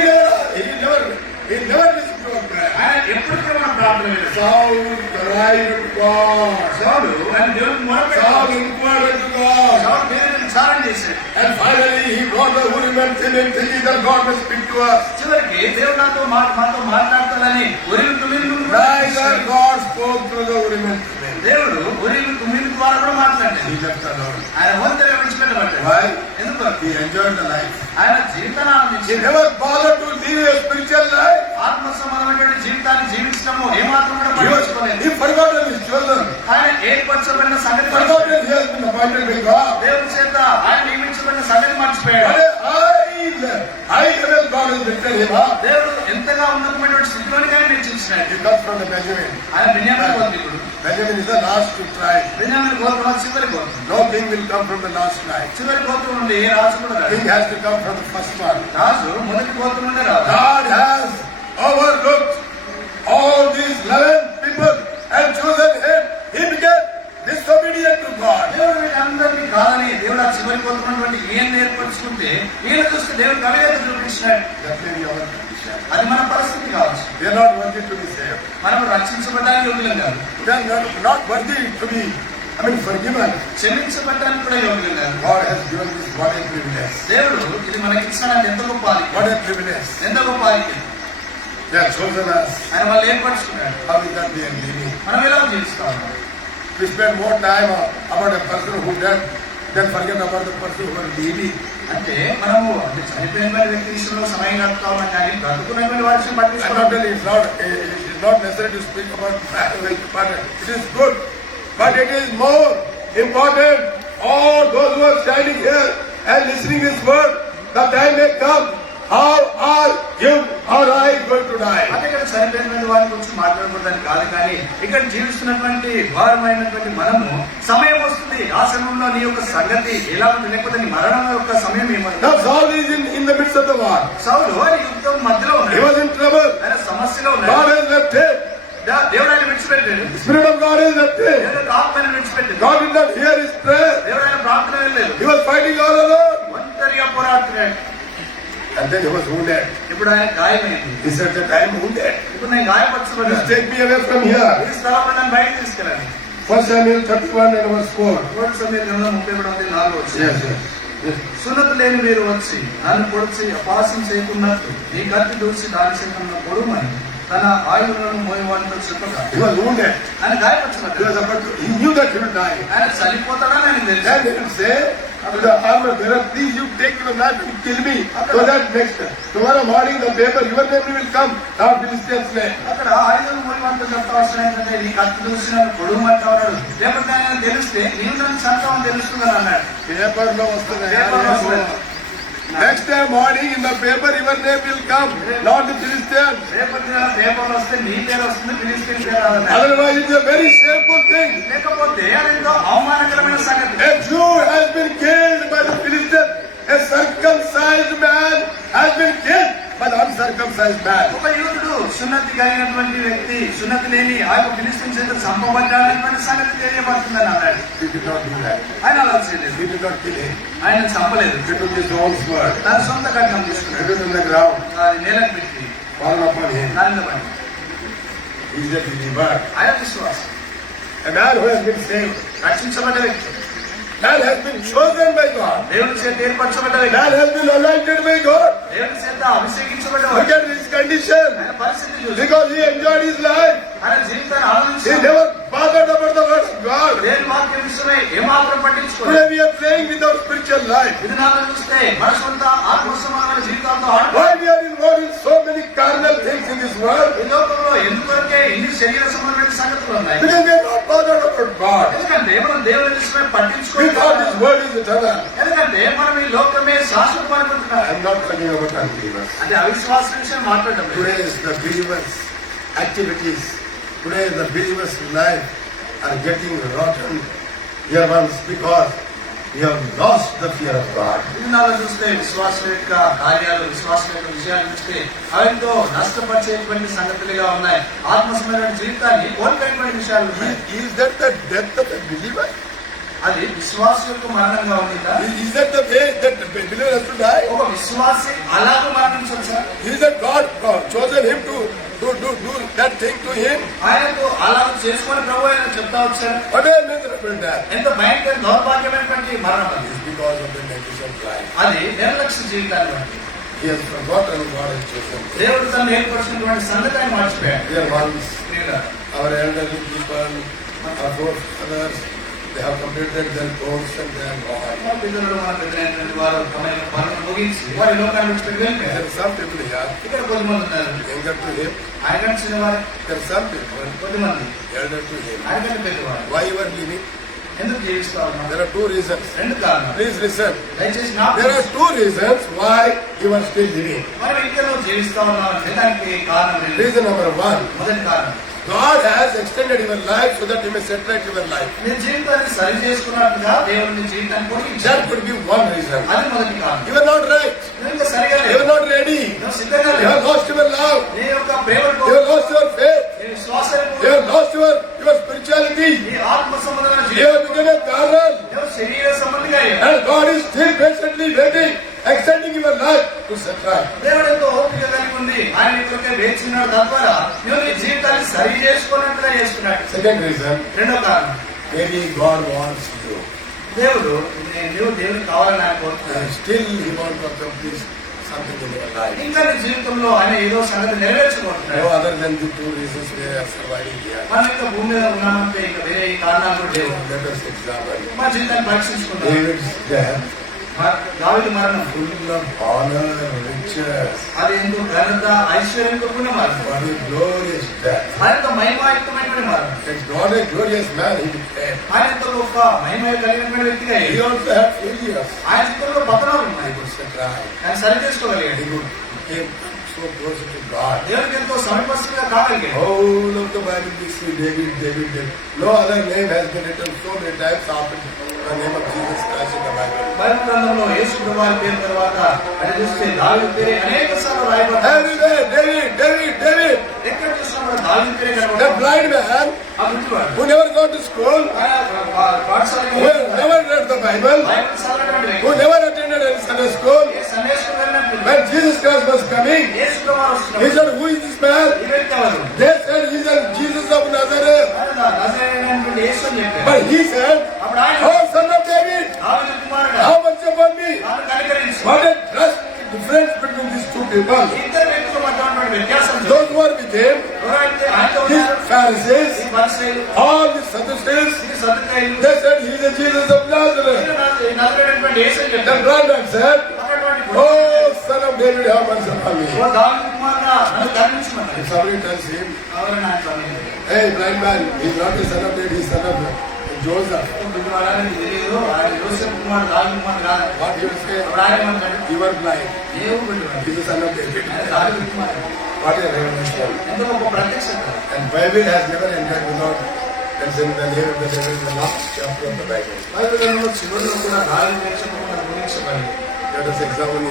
will never listen to our prayer. ఆయన ఎప్పటికీ మన ప్రార్థన వినడు. Saul cried to God. సౌలు ఆయన దేవుడికి Saul మొరపెట్టాడు. inquired to God. సౌలు దేవుడిని విచారణ చేశాడు. And finally he brought the Urim and Thummim, thinking that God will speak to us. చివరికి దేవుడు మాతో మాట్లాడతాడని ఉరిమి తుమ్మిది Neither God spoke through the Urim and Thummim. దేవుడు ఉరిమి తుమ్మిది ద్వారా కూడా మాట్లాడాడు. He left alone. ఆయన ఒంటరి విడిచిపెట్టబడ్డాడు. Why? ఎందుకు? He enjoyed the life. ఆయన జీవితాన్ని He ఆనందించాడు. never bothered to live a spiritual life. ఆత్మ సంబంధమైనటువంటి జీవితాన్ని జీవించడము ఏమాత్రం కూడా He పట్టించుకోలేదు. forgotten his children. ఆయన ఏర్పరచబడిన సంగతి Forgotten he has been appointed by God. దేవుని చేత ఆయన నియమించబడిన సంగతి మర్చిపోయాడు. I level God has lifted him up. దేవుడు ఎంతగా ఉన్నతమైనటువంటి స్థితిలోనికి ఆయన నిశ్చయించినాడు. He comes from the Benjamin. ఆయన బెన్యామీను గోత్రీకుడు. Benjamin is the last to try. బెన్యామీను గోత్రం చివరి గోత్రం. No king will come from the last line. చివరి గోత్రం నుండి ఏ రాజు కూడా రాడు. King has to come from the first one. రాజు మొదటి గోత్రం నుండి రాదు. God has overlooked all these 11 people and chosen him. He became disobedient to God. దేవుడు వీళ్ళందరినీ కాదని దేవుడు ఆ చివరి గోత్రం ఉన్నటువంటి ఈయన ఏర్పరచుకుంటే ఈయన చూస్తే దేవుడు కవిగా చూపించినాడు. That may be our condition. అది మన పరిస్థితి కావచ్చు. We are not worthy to be saved. మనం రక్షించబడ్డానికి యోగ్యులం కాదు. We are not worthy to be, forgiven. క్షమించబడ్డానికి కూడా యోగ్యులం కాదు. God has given this what a privilege. దేవుడు ఇది మనకి ఇచ్చిన ఎంత గొప్ప ఆధిక్యం. What a privilege. ఎంత గొప్ప ఆధిక్యం. They have chosen us. ఆయన వాళ్ళు ఏర్పరచుకున్నాడు. How is that we are living? మనం ఎలా జీవిస్తాం? We spend more time about a person who died than forget about the person who are living. అంటే మనము చనిపోయిన వ్యక్తి విషయంలో సమయం గడుపుతా ఉన్నాం కానీ బ్రతుకున్నటువంటి వారి విషయం I'm not పట్టించుకోవడం. telling it is not necessary to speak about it. It is good, but it is more important. All those who are standing here and listening this word, the time may come. How are you or I going to die? అంటే ఇక్కడ చనిపోయినటువంటి వారి గురించి మాట్లాడకూడదని కాదు కానీ ఇక్కడ జీవిస్తున్నటువంటి భారమైనటువంటి మనము సమయం వస్తుంది. ఆ సమయంలో నీ యొక్క సంగతి ఎలా ఉంటుంది, లేకపోతే నీ మరణం యొక్క సమయం Now ఏమవుతుంది. Saul is in the midst of the war. సౌలు ఆయన యుద్ధం మధ్యలో He ఉన్నాడు. was in trouble. ఆయన సమస్యలో God ఉన్నాడు. has left him. దేవుడు ఆయన విడిచిపెట్టాడు. The Spirit of God has left him. దేవుడు ఆత్మని విడిచిపెట్టాడు. God did not hear his prayer. దేవుడు ఆయన ప్రార్థన వెళ్ళలేదు. He was fighting all alone. ఒంటరిగా పోరాడుతున్నాడు. And then he was wounded. ఇప్పుడు ఆయన గాయమైంది. He said that I am wounded. ఇప్పుడు నేను గాయపరచబడ్డాను. Please take me away from here. ఈ స్థలంలో నన్ను బయటకు తీసుకెళ్ళాలి. 1 Samuel 31 and verse 4. మొదటి సమయంలో 34 వచ్చి Yes. సున్నతి లేని మీరు వచ్చి నన్ను పొడిచి అపాసం చేయకున్నట్టు ఈ కత్తి దూసి దాని శంఖంలో పొడుమని తన ఆయుధులను మోయవాడితో చెప్పగా He was wounded. ఆయన He గాయపరచబడ్డాడు. he knew that he would die. ఆయన చనిపోతాడని ఆయన తెలుసు. Then he would say to the armor bearer, please you take your knife and kill me. So that next tomorrow morning the paper, your name will come. Now Philistines name. అక్కడ ఆయుధం మోయవాడితో చెప్పవలసిన ఏంటంటే ఈ కత్తి దూసి నన్ను పొడుమంటాడు, లేకపోతే ఆయన తెలిస్తే నీవు నన్ను చంపమని తెలుస్తుందని అన్నాడు. Paper లో వస్తున్నాయి. పేపర్లో వస్తున్నాయి. Next day morning in the paper, your name will come, not the Philistines. రేపటి నెల పేపర్ వస్తే నీ పేరు వస్తుంది, ఫిలిస్తీన్ పేరు రాదు. Otherwise, it's a very shameful thing. లేకపోతే అదేంటో అవమానకరమైన సంగతి. A Jew has been killed by the Philistines. A circumcised man has been killed by the uncircumcised man. ఒక యూదుడు సున్నతి కలిగినటువంటి వ్యక్తి సున్నతి లేని ఆ యొక్క ఫిలిస్తీన్ చేత చంపబడ్డాడనేటువంటి సంగతి తెలియబడుతుందని అన్నాడు. He did not do that. ఆయన అలా చేయలేదు. He did not kill him. ఆయన చంపలేదు. He took his own sword, తన సొంత ఖడ్గం put తీసుకున్నాడు. it on the ground, అది నేలకు పెట్టి fallen upon him. దానిలో పడి He is a believer. ఆయన విశ్వాసం A man who has been saved. రక్షించబడ్డ వ్యక్తి, Man has been chosen by God. దేవుని చేత ఏర్పరచబడ్డ వ్యక్తి, Man has been anointed by God. దేవుని చేత అభిషేకించబడ్డ Look వ్యక్తి. at his condition. ఆయన పరిస్థితి చూసి Because he enjoyed his life. ఆయన జీవితాన్ని He ఆనందించాడు. never bothered about the word of God. దేవుని వాక్యం విషయమై ఏమాత్రం పట్టించుకోలేదు. Today we are playing with our spiritual life. ఇది నాలో చూస్తే మన సొంత ఆత్మ సమానమైన జీవితాలతో ఆడుకో. Why we are involved in so many carnal things in this world? ఈ లోకంలో ఎందుకంటే ఇన్ని శరీర సంబంధమైన సంగతులు ఉన్నాయి. Because we are not bothered about God. ఎందుకంటే మనం దేవుని విషయమై We పట్టించుకోలేదు. thought this world is eternal. ఎందుకంటే మనం ఈ లోకమే శాశ్వతం అనుకుంటున్నాం. I am not talking about unbelievers. అంటే అవిశ్వాస విషయం మాట్లాడడం లేదు. Today is the believers' activities. Today the believers' life are getting rotten here once because we have lost the fear of God. ఇది నాలో చూస్తే విశ్వాసం యొక్క కార్యాలు, విశ్వాసం యొక్క విషయాలు చూస్తే అవితో నష్టపరిచేటువంటి సంగతులుగా ఉన్నాయి. ఆత్మసమైన జీవితాన్ని కోల్పోయినటువంటి విషయాలు ఉన్నాయి. Is that the death of a believer? అది విశ్వాసం యొక్క మరణంగా ఉందా? Is that the way that the believer has to die? ఒక విశ్వాసి అలాగే మరణించవచ్చు sir. Is that God chosen him to do that thing to him? ఆయనకు అలా చేసుకొని ప్రభు ఆయన చెప్తా వచ్చారు. What a miserable death. ఎంత భయంకర దౌర్భాగ్యమైనటువంటి మరణం అది. It's because of the negligent life. అది నిర్లక్ష్య జీవితాన్ని బట్టి He has forgotten God has chosen. దేవుడు తను ఏర్పరిచినటువంటి సంగతి ఆయన మర్చిపోయాడు. Dear ones, ప్రియులారా, our elderly people, our forefathers, they have completed their course and they are gone. మా పిల్లలు మన పెద్దలైనటువంటి వారు తమ యొక్క పనులు ముగించి వారి లోకాన్ని విడిచిపెట్టి There వెళ్ళిపోయారు. are some people here, ఇక్కడ కొద్దిమంది ఉన్నారు. younger to him. ఆయన కంటే చిన్నవారు There are some people, కొద్దిమంది elder to him. ఆయన కంటే పెద్దవారు. Why you are living? ఎందుకు జీవిస్తా ఉన్నారు? There are two reasons. రెండు కారణాలు. Please listen. దయచేసి నా There are two reasons why you are still living. మనం ఇంకా జీవిస్తా ఉన్నామంటే దానికి కారణం ఏంటి? Reason number one, మొదటి కారణం, God has extended your life so that you may set right your life. నీ జీవితాన్ని సరి చేసుకున్నట్టుగా దేవుడు నీ జీవితాన్ని పొడిగించాడు. That could be one reason. అది మొదటి కారణం. You are not right. నువ్వు ఇంకా సరిగా You లేవు. are not ready. నువ్వు సిద్ధంగా You లేవు. have lost your love. నీ యొక్క ప్రేమను You have lost your faith. నీ విశ్వాసాన్ని You have lost your spirituality. నీ ఆత్మ సంబంధమైన You జీవితం have become a carnal. నువ్వు శరీర సంబంధిగా అయ్యావు. And God is still patiently waiting, extending your life to set right. దేవుడు ఎంతో ఓపిక కలిగి ఉంది. ఆయన ఇప్పటికే వేచిన్నాడు. తద్వారా నువ్వు నీ జీవితాన్ని సరి చేసుకున్నట్టుగా చేస్తున్నాడు. Second reason, రెండో కారణం, maybe God wants you. దేవుడు నువ్వు దేవుడికి కావాలని ఆయన కోరుతున్నాడు. And still He wants to accomplish something in your life. ఇంకా నీ జీవితంలో ఆయన ఏదో సంగతి నెరవేర్చుకుంటున్నాడు. No other than the two reasons we are surviving here. మనం ఇంకా భూమి మీద ఉన్నామంటే ఇంకా వేరే ఈ కారణాలు కూడా లేవు. Let us examine మన జీవితాన్ని పరీక్షించుకుంటాం. David's death, దావీదు మరణం full of honor, riches. అది ఎంతో ఘనత, ఐశ్వర్యంతో కూడిన మరణం. What a glorious death. ఆయన ఎంతో మహిమాయుక్తమైనటువంటి మరణం. It's not a glorious man he became. ఆయన ఎంతో గొప్ప మహిమ కలిగినటువంటి వ్యక్తిగా He అయ్యాడు. also had failures. ఆయన జీవితంలో పతనాలు He ఉన్నాయి. could set right. ఆయన సరి చేసుకోగలిగాడు. He could became so close to God. దేవునికి ఎంతో సమీపస్తుగా కాగలిగాడు. Whole of the Bible we see David, David, David. No other name has been written so many times after the name of Jesus Christ in the Bible. Bible గ్రంథంలో యేసు ప్రభువారి పేరు తర్వాత అది చూస్తే దావీదు పేరే అనేక సార్లు రాయబడ్డాయి. Everywhere, David, David, David. ఎక్కడ చూసినా కూడా దావీదు పేరే That కనబడుతుంది. blind man ఆ గుడ్డివాడు who never gone to school, పాఠశాలకు who never read the Bible, Bible చదవనటువంటి who వ్యక్తి. never attended any Sunday school. ఏ సందేశం వెళ్ళినట్టు When Jesus Christ was coming, యేసు ప్రభువారు he వస్తున్నారు. said, "Who is this man?" ఈ వ్యక్తి ఎవరు? They said, "He's a Jesus of Nazareth." ఆయన నజరేయుడైనటువంటి యేసు అని చెప్పారు. But he said, అప్పుడు ఆయన "Oh, son of David, దావీదు కుమారుడా, how much upon me?" నన్ను కనికరించు. What a drastic difference between these two people. ఇద్దరు వ్యక్తుల మధ్య ఉన్నటువంటి వ్యత్యాసం చూడండి. Those who are with him, ఎవరైతే ఆయనతో these ఉన్నారో, Pharisees, ఈ పరిసయ్యులు, all the Sadducees, ఈ సదుకాయులు, they said, "He's the Jesus of Nazareth." నజరేయుడైనటువంటి యేసు అని The చెప్పారు. blind man said, అన్నటువంటి "Oh, son of David, have mercy upon me." ఓ దావీదు కుమారుడా, నన్ను కరుణించమన్నారు. If somebody tells him, ఎవరైనా ఆయన స్వామి. "Hey, blind man, he's not the son of David, he's son of Joseph. ఇప్పుడు వాళ్ళకి తెలియదు ఆయన యోసేపు కుమారుడు దావీదు కుమారుడు కాదు. What do you say? అప్పుడు ఆయన ఏమంటాడు? You were blind. దేవుడు బిడ్డవాడు. He's the son of David. ఆయన దావీదు కుమారుడు. What a revelation. ఎంతో గొప్ప ప్రత్యక్షత. And Bible has never entered without considering the name of the devil in the last chapter of the Bible. బైబిల్లో చివరిలో కూడా దావీదు వేషకుండా గుర్తించబడింది. Let us examine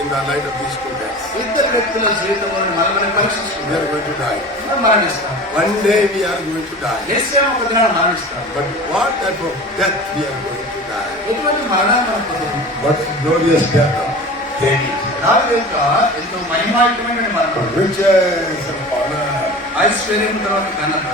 in the light of these two guys. ఇద్దరు వ్యక్తుల జీవితంలో మనల్ని We పరీక్షిస్తున్నారు. are going to die. మనం మరణిస్తాం. One day we are going to die. యేసు ఒక దినాన మరణిస్తాం. But what type of death we are going to die? ఎటువంటి మరణాన్ని మనం పొందుతాం? What glorious death of David. దావీదు యొక్క ఎంతో మహిమాయుతమైన మరణం. Riches and honor. ఐశ్వర్యం తర్వాత ఘనత.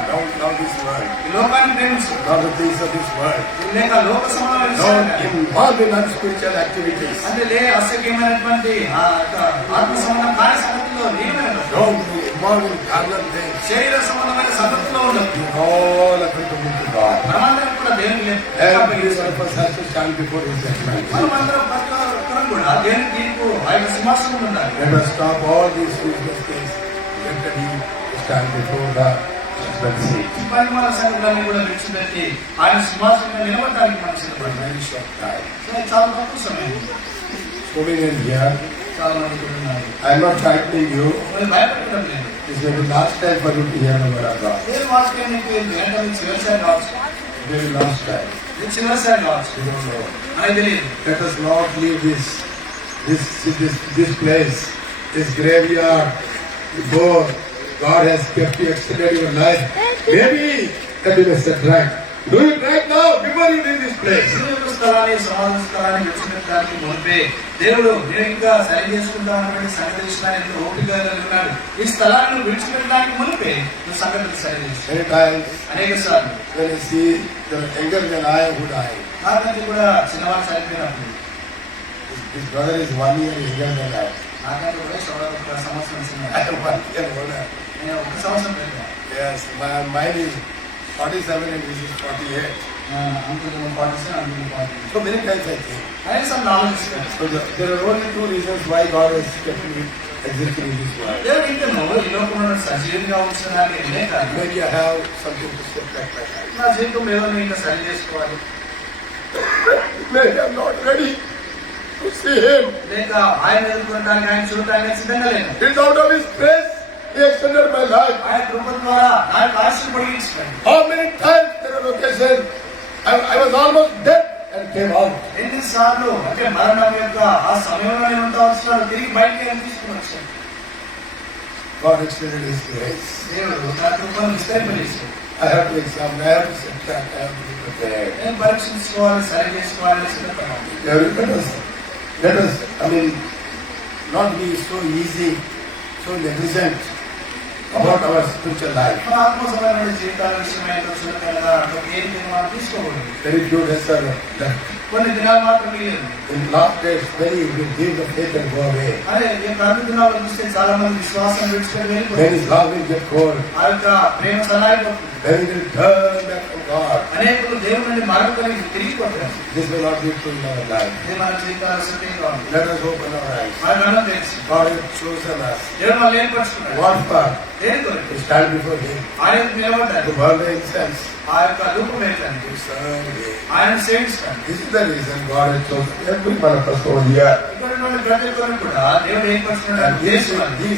Now this world. ఈ లోకాన్ని ప్రేమించు. Not the things of this world. లేక లోక సంబంధమైన విషయాలు Not కాదు. involved in unspiritual activities. అంటే అసఖ్యమైనటువంటి ఆ యొక్క ఆత్మ సంబంధం కార్య సంగతిలో లీనమైన Don't be involved in carnal things. శరీర సంబంధమైన సంగతిలో ఉండదు. All applicable to God. మనమందరం కూడా దేవుని Every one of us has to stand before His judgment. మనమందరం ప్రతి ఒక్కరం కూడా దేవుని తీర్పు ఆయన సింహాసనం ఉండాలి. Let us stop all these useless things. Let He stand before the judgment seat. ఈ పరిమాణ సంగతులన్నీ కూడా విడిచిపెట్టి ఆయన సింహాసనంలో నిలబడడానికి మనం సిద్ధపడాలి. Very short time. చాలా తక్కువ సమయం. So many in here. చాలా మంది కూడా ఉన్నారు. I am not frightening you. మరి భయపెట్టడం లేదు. This may be the last time for you to hear the word of God. ఏ వాక్యం నీకు వెంటనే చివరిసారి కావచ్చు. Very last time. ఇది చివరిసారి కావచ్చు. You don't know. మనకి తెలియదు. Let us not leave this place, this graveyard, before God has kept you, extended your life. Maybe that you may set right. Do it right now before you leave this place. దేవుని స్థలాన్ని సమాధి స్థలాన్ని విడిచిపెట్టడానికి మునిపే దేవుడు నేను ఇంకా సరి చేసుకుంటామని సంగతిస్తున్నాను ఎంతో ఓపిక కలిగి ఉన్నాడు. ఈ స్థలాన్ని విడిచిపెట్టడానికి మునిపే నువ్వు సంగతిని సరి చేసు. Many times అనేక సార్లు when I see the younger than I who died, నాకంటే కూడా చిన్నవాడు చనిపోయినప్పుడు his brother is 1 year younger than I. నాకంటే కూడా ఒక సంవత్సరం చిన్న I am 1 year older. నేను ఒక సంవత్సరం పెద్ద. Yes, mine is 47 and his is 48. Uncle పాటిస్తాను అంకులు పాటిస్తాను. So many times I think. కనీసం ఆలోచిస్తాను. So there are only two reasons why God has kept me existing in this world. దేవుడు ఇంకా నువ్వు ఈ లోకంలో సజీవంగా ఉంచడానికి లేక Maybe I have something to set back my life. నా జీవితం ఏదో ఇంకా సరి చేసుకోవాలి. Maybe I'm not ready to see Him. లేక ఆయన ఎదుర్కొనడానికి ఆయన చూడటానికి సిద్ధంగా లేను. It's out of His grace He extended my life. ఆయన కృప ద్వారా నాకు ఆశలు పొడిగించాడు. How many times there are occasions I was almost dead and came out. ఎన్నిసార్లు అంటే మరణం యొక్క ఆ సమయంలో నేను ఉండవలసిన తిరిగి బయటికి తీసుకుని వచ్చాను. God extended His grace. దేవుడు నా కృపను విస్తరింపజేశాడు. I have to examine, I have to set back, I have to be prepared. నేను పరీక్షించుకోవాలి, సరి చేసుకోవాలి, సిద్ధపడాలి. Let us, not be so easy, so negligent about our spiritual life. మన ఆత్మ సంబంధమైన జీవితాల విషయమై సులభంగా ఏం తీర్మానం తీసుకోకూడదు. Very few days are left. కొన్ని దినాలు మాత్రమే లేదు. In last days, many will give the faith and go away. అదే ఈ ప్రారంభ దినాల్లో చూస్తే చాలా మంది విశ్వాసం విడిచిపెట్టి Then వెళ్ళిపోతారు. His love will get cold. ఆ యొక్క ప్రేమ సలాయిపోతుంది. Then He will turn back from God. అనేకులు దేవుని నుండి మరొకరికి తిరిగిపోతారు. This will not be true in our life. ఇది మన జీవితాల సత్యంగా ఉంది. Let us open our eyes. మన గణం తెలుసు. God has chosen us. దేవుడు మనల్ని ఏర్పరచుకున్నాడు. What for? దేని కొరకు? To stand before Him. ఆయన నిలబడ్డాడు. To burn the incense. ఆ యొక్క రూపం ఏంటంటే To serve Him. ఆయన సేవిస్తాడు. This is the reason God has chosen every one of us over here. ఇక్కడ ఉన్న ప్రతి ఒక్కరు కూడా దేవుడు ఏర్పరచుకున్నాడు. And these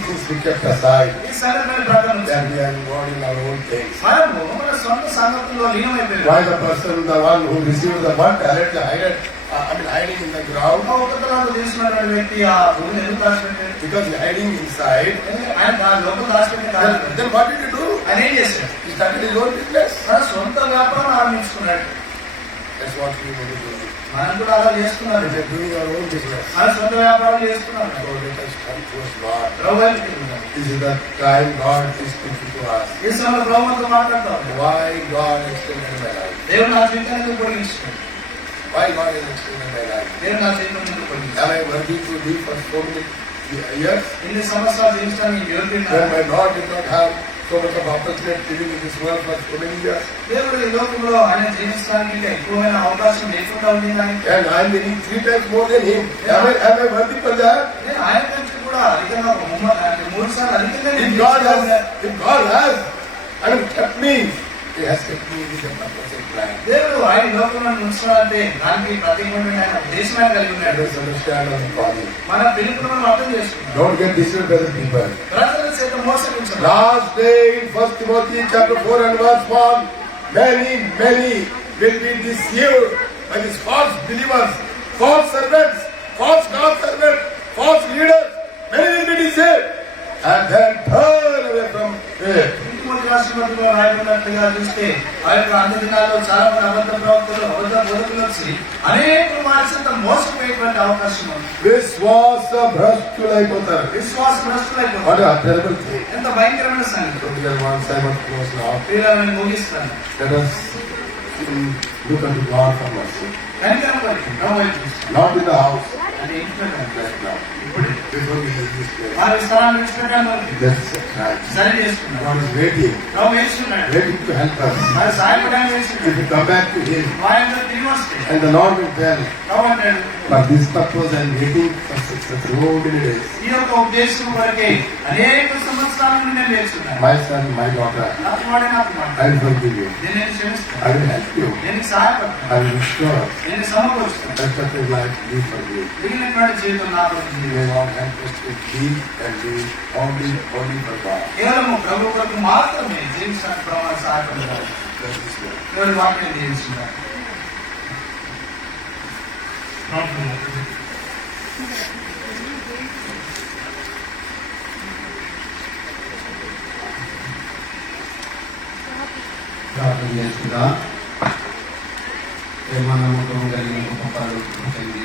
things we kept aside. ఈ సంగతుల ప్రకారం That we are involved in our own things. మనము మన సొంత సంగతుల్లో లీనమైపోయాము. Why the person, the one who received the one talent, hiding in the ground? ఒకతలను తీసుకున్నటువంటి వ్యక్తి ఆ భూమిని ఎందుకు దాచిపెట్టాడు? Because hiding inside. ఆయన ఆ లోపల దాచిపెట్టే కాదు. Then what did he do? ఆయన ఏం చేశాడు? He started his own business. మన సొంత వ్యాపారం ఆరంభించుకున్నాడు. That's what we want to do. మనం కూడా అలా చేసుకున్నాడు. We are doing our own business. మన సొంత వ్యాపారం చేసుకున్నాడు. So let us come towards God. ప్రభువుకి తిరుగుదాం. This is the time God is speaking to us. ఈ సమయంలో ప్రభువుతో మాట్లాడతాం. Why God extended my life? దేవుడు నా జీవితాన్ని పొడిగించుకున్నాడు. Why God has extended my life? దేవుడు నా జీవితాన్ని పొడిగించుకున్నాడు. Am I worthy to live for so many years? ఇన్ని సంవత్సరాలు జీవించడానికి యోగ్యుడు When my Lord did not have so much of opportunity living in this world for so many years. దేవుడు ఈ లోకంలో ఆయన జీవించడానికి ఇంకా ఎక్కువైన అవకాశం లేకుండా ఉంది కానీ And I am winning 3 times more than Him. Am I worthy for that? ఆయన కంటే కూడా అధికంగా 3 సార్లు అధికంగా If God has kept me He has kept me with a purpose and plan. దేవుడు ఆయన లోకంలో ఉంచాలంటే దానికి ప్రతిబంధమైన ఉద్దేశమే కలిగి Let ఉన్నాడు. us understand our calling. మన పిలుపును మనం అర్థం చేసుకున్నాం. Don't get deceived by the people. ప్రజల చేత మోసగించడం. Last day in 1 Timothy chapter 4 and verse 1, many will be deceived by these false believers, false servants, false God servants, false leaders. Many will be deceived and then turn away from faith. Timothy రాష్ట్రపతిలో రాయబడినట్లుగా చూస్తే ఆ యొక్క అంత్య దినాల్లో చాలా మంది అబద్ధ ప్రవక్తలు, అబద్ధ బోధకులు వచ్చి అనేక మానసిక మోసపోయేటువంటి అవకాశం ఉంది. విశ్వాస భ్రష్టులైపోతారు. విశ్వాస భ్రష్టులైపోతారు. What a terrible thing. ఎంత భయంకరమైన సంగతి. Once I must close now. పిల్లలను ముగిస్తాను. Let us look unto God for mercy. కనికరం కొరకు ప్రభు వైపు చూస్తాను. Not in the house, అది ఇంట్లో కాదు. right now. Before we leave this place. వారి స్థలాన్ని విడిచిపెట్టాను వరకు Let's try. సరి చేసుకున్నాను. God is waiting ప్రభు వేసుకున్నాడు. to help us. మరి సహాయపడడానికి If వేసుకున్నాడు. we come back to Him, వారి అందరూ తిరిగి వస్తే and the Lord will tell, ప్రభు అంటాడు, for this purpose I am waiting for success so many days. ఈ యొక్క ఉద్దేశం వరకే అనేక సంవత్సరాల నుండి నేను వేసుకున్నాను. My son, my daughter, నా కుమారుడే నా కుమారుడు. I will forgive you. నేను నేను క్షమిస్తాను. I will help you. నేను సహాయపడతాను. I will restore నేను సమకూరుస్తాను. rest of your life be for you. మిగిలినటువంటి జీవితం నా కొరకు May God help us to live and live only for God. కేవలం ప్రభు కొరకు మాత్రమే జీవించడానికి ప్రభు సహాయపడతారు. That's this way. ఎవరి వాక్యం జీవిస్తున్నారు. ప్రార్థన చేసుకుందా. ప్రేమ నమ్మకం కలిగిన గొప్ప పరలోకపు తండ్రి,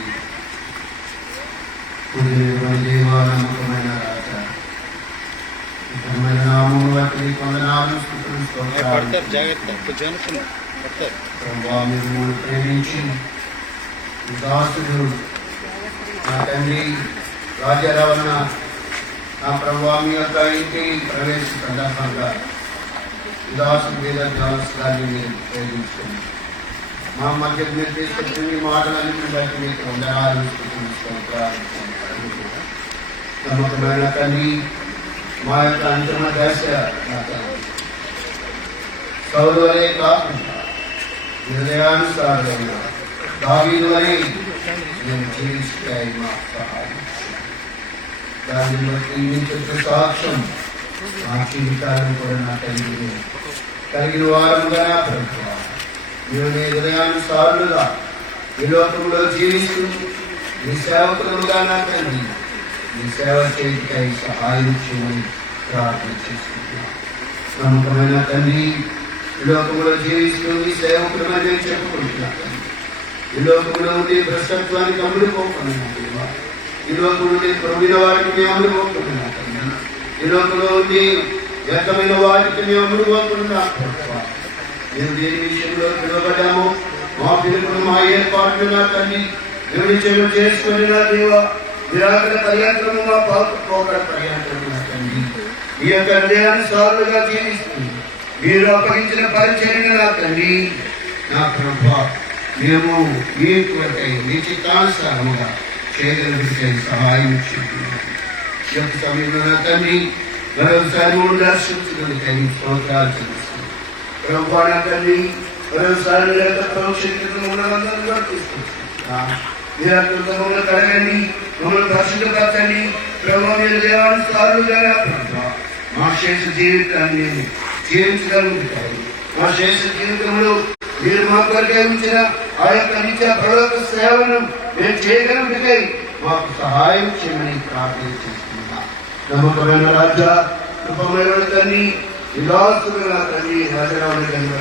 జీవ నమ్మకమైన రాజా, ఇతరమైన నామమును బట్టి కొందనాలు స్తుతులు స్తోత్రాలు. ప్రభువా, మీరు మమ్మల్ని ప్రేమించి ఈ దాసుడు నా తండ్రి రాజారావణ నా ప్రభువా మీ యొక్క ఇంటి ప్రవేశ సందర్భంగా దాసు వేద దాసు గారిని మీరు ప్రేమించండి. మా మధ్య మీరు తీసుకొచ్చిన మీ మాటలన్నింటిని బట్టి మీకు వందనాలు స్తుతులు. నమ్మకమైన తండ్రి, మా యొక్క అంతిమ దశ సౌలు వలె కాకుండా హృదయానుసారులైన దావీదు వలె నేను జీవిస్తాయి మా సహాయం. దాన్ని బట్టి మీ చుట్టూ సాక్ష్యం మా జీవితాలను కూడా నా తండ్రి కలిగిన వారముగా నా ప్రభువా, మేము నీ హృదయానుసారులుగా ఈ లోకంలో జీవిస్తూ నీ సేవకులుగా నా తండ్రి నీ సేవ చేయటకై సహాయం చేయమని ప్రార్థన చేసుకుంటున్నాం. నమ్మకమైన తండ్రి, ఈ లోకంలో జీవిస్తూ నీ సేవకులుగా నేను చెప్పుకుంటున్నాను తండ్రి. ఈ లోకంలో ఉండే భ్రష్టత్వానికి అమ్ముడుపోకుండా, ఈ లోకంలో ఉండే ప్రొమిన వారికి మేము అమ్ముడుపోకుండా తండ్రి, ఈ లోకంలో ఉండే వ్యర్థమైన వాటికి మేము అమ్ముడుపోకుండా మేము దేని విషయంలో పిలువబడ్డామో మా పిలుపును మా ఏర్పాట్లు నా తండ్రి నిర్ణయం చేసుకుని నా దేవ విరాకడ పర్యంతరము మా పోకడ పర్యంతరము నా తండ్రి ఈ యొక్క హృదయానుసారులుగా జీవిస్తుంది మీరు అప్పగించిన పరిచర్యను నా తండ్రి నా ప్రభువా, మేము మీ కొరకై మీ చిత్తానుసారముగా చేయగలిగితే సహాయం చేస్తున్నాము. ఈ యొక్క సమయంలో నా తండ్రి మరోసారి మూడు దర్శించగలిగితే స్తోత్రాలు చెల్లిస్తున్నాం. ప్రభువా నా తండ్రి, మరోసారి ఉన్నదంతా తీసుకొచ్చుకుంటున్నాం. మమ్మల్ని కడగండి, మమ్మల్ని పరిశుద్ధపరచండి. ప్రభువా, మీరు దేవానుసారులుగా ప్రభువా మా శేష జీవితాన్ని జీవించగలుగుతారు. మా శేష జీవితంలో మీరు మా కొరకై ఉంచిన ఆ యొక్క నిత్య పరలోక సేవను మేము చేయగలుగుతాయి మాకు సహాయం చేయమని ప్రార్థన చేస్తున్నా. నమ్మకమైన రాజా, కృపమైన తండ్రి, విలాసుల తండ్రి, రాజరావుని తండ్రి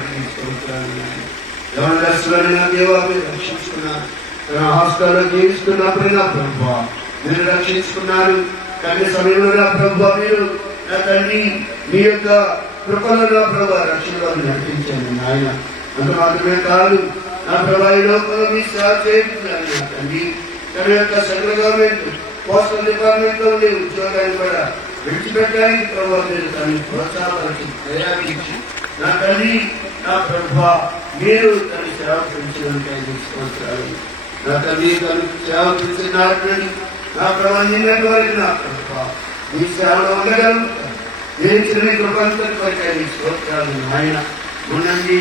ఎవరిని నా దేవా మీరు రక్షించుకున్నారు. తన హాస్టల్లో జీవిస్తున్నప్పుడు నా ప్రభువా మీరు రక్షించుకున్నారు. కానీ సమయంలో నా ప్రభువా మీరు నా తండ్రి మీ యొక్క కృపలో నా ప్రభావ రక్షణలో నడిపించండి నాయన. అంత మాత్రమే కాదు నా ప్రభా ఈ లోకంలో మీ సేవ చేయించాలి నా తండ్రి. తన యొక్క సెంట్రల్ గవర్నమెంట్ పోస్టల్ డిపార్ట్మెంట్ లో ఉండే ఉద్యోగాన్ని కూడా విడిచిపెట్టడానికి ప్రభావ మీరు తనని ప్రోత్సాహపరిచి ప్రయాణించి నా తండ్రి నా ప్రభా మీరు తన సేవ పెంచడానికి తీసుకోవచ్చు. నా తండ్రి తను సేవ పెంచినటువంటి నా ప్రభా నిన్నటి వరకు నా ప్రభా మీ సేవలో ఉండగలుగుతాను. నేను చిన్న కృపంతో స్తోత్రాలు ఆయన. ఉండండి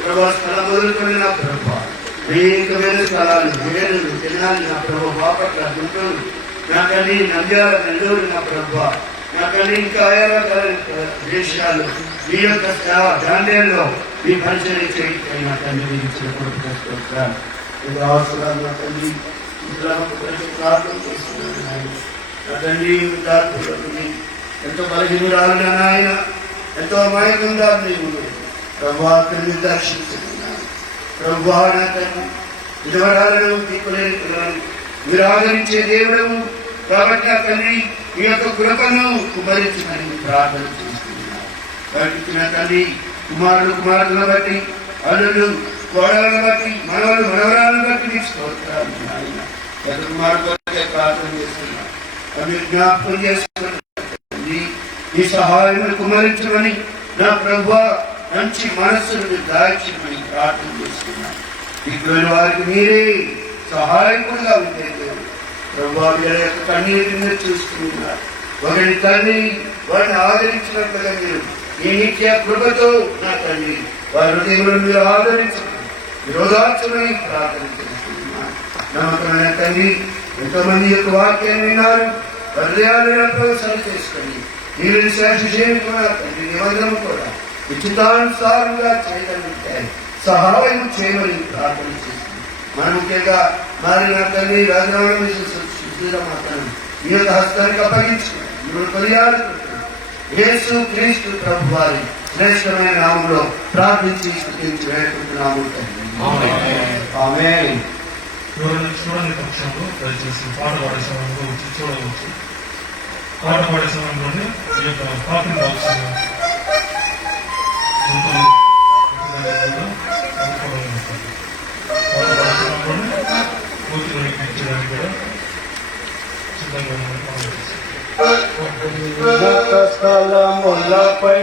ప్రభా స్థలం మొదలుకొని నా ప్రభా అనేకమైన స్థలాలు వేరులు తినాలి నా ప్రభా బాపట్ల గుంటూరు నా తల్లి నంద్యాల నెల్లూరు నా ప్రభా నా తల్లి ఇంకా ఆయా దేశాలు మీ యొక్క జాండేల్లో మీ పరిచయం చేయటం నా తండ్రి మీరు ఇచ్చిన కొడుకు ఇది అవసరాలు నా తల్లి ప్రార్థన చేస్తున్నాను నా తండ్రి ఎంతో బలహీనురాలు ఆయన ఎంతో అమాయకంగా నీవు ప్రభావాన్ని దర్శించుకున్నాను ప్రభా నా తండ్రి విధవరాలను తీర్పులేని పిల్లలను మీరు ఆదరించే దేవుడము కాబట్టి ఆ తండ్రి మీ యొక్క కృపను కుమరించమని ప్రార్థన చేస్తున్నాను కాబట్టి నా తల్లి కుమారులను బట్టి అల్లులు కోడలను బట్టి మనవలు మనవరాలను బట్టి తీసుకోవాలి ప్రార్థన చేస్తున్నాను అవి జ్ఞాపకం చేసుకుని ఈ సహాయం కుమరించమని నా ప్రభు మంచి మనస్సును దాల్చమని ప్రార్థన చేస్తున్నాను ఇటువంటి వారికి మీరే సహాయకుడుగా ఉండే ప్రభు వీళ్ళ యొక్క కన్నీటిని చూస్తున్నారు ఒకరి తల్లి వారిని ఆదరించినట్లుగా మీరు ఈ నిత్య కృపతో నా తల్లి వారి హృదయంలో మీరు ఆదరించమని విరోధార్చమని ప్రార్థన చేస్తున్నాను నమ్మకమైన తల్లి ఎంతో మంది యొక్క వాక్యాన్ని విన్నారు హృదయాలను సరి చేసుకొని మీరు శేషం కూడా తండ్రి నిబంధన కూడా ఉచితానుసారంగా చేయగలిగితే సహాయం చేయమని ప్రార్థన చేస్తుంది మన ముఖ్యంగా మారిన తల్లి రాజరామ మాత్రం ఈ యొక్క హస్తానికి అప్పగించుకుని మీరు కొనియాడుకుంటున్నారు యేసు క్రీస్తు ప్రభు వారి శ్రేష్టమైన నామంలో ప్రార్థించి స్తుతించి వేడుకుంటున్నాము ఆమేన్. చూడని పక్షంలో దయచేసి పాట పాడే సమయంలో వచ్చి చూడవచ్చు. పాట పాడే సమయంలోనే ఈ యొక్క పాటను రావాల్సిన స్థలములపై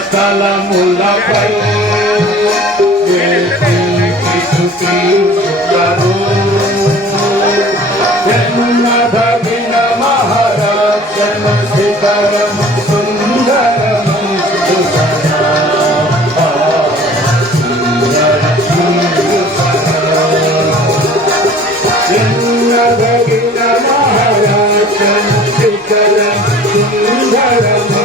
స్థలములపై జన్మధగిన మహారాజన శిఖరం సుందరము జన్మధగిన మహారాజన శిఖరం సుందరము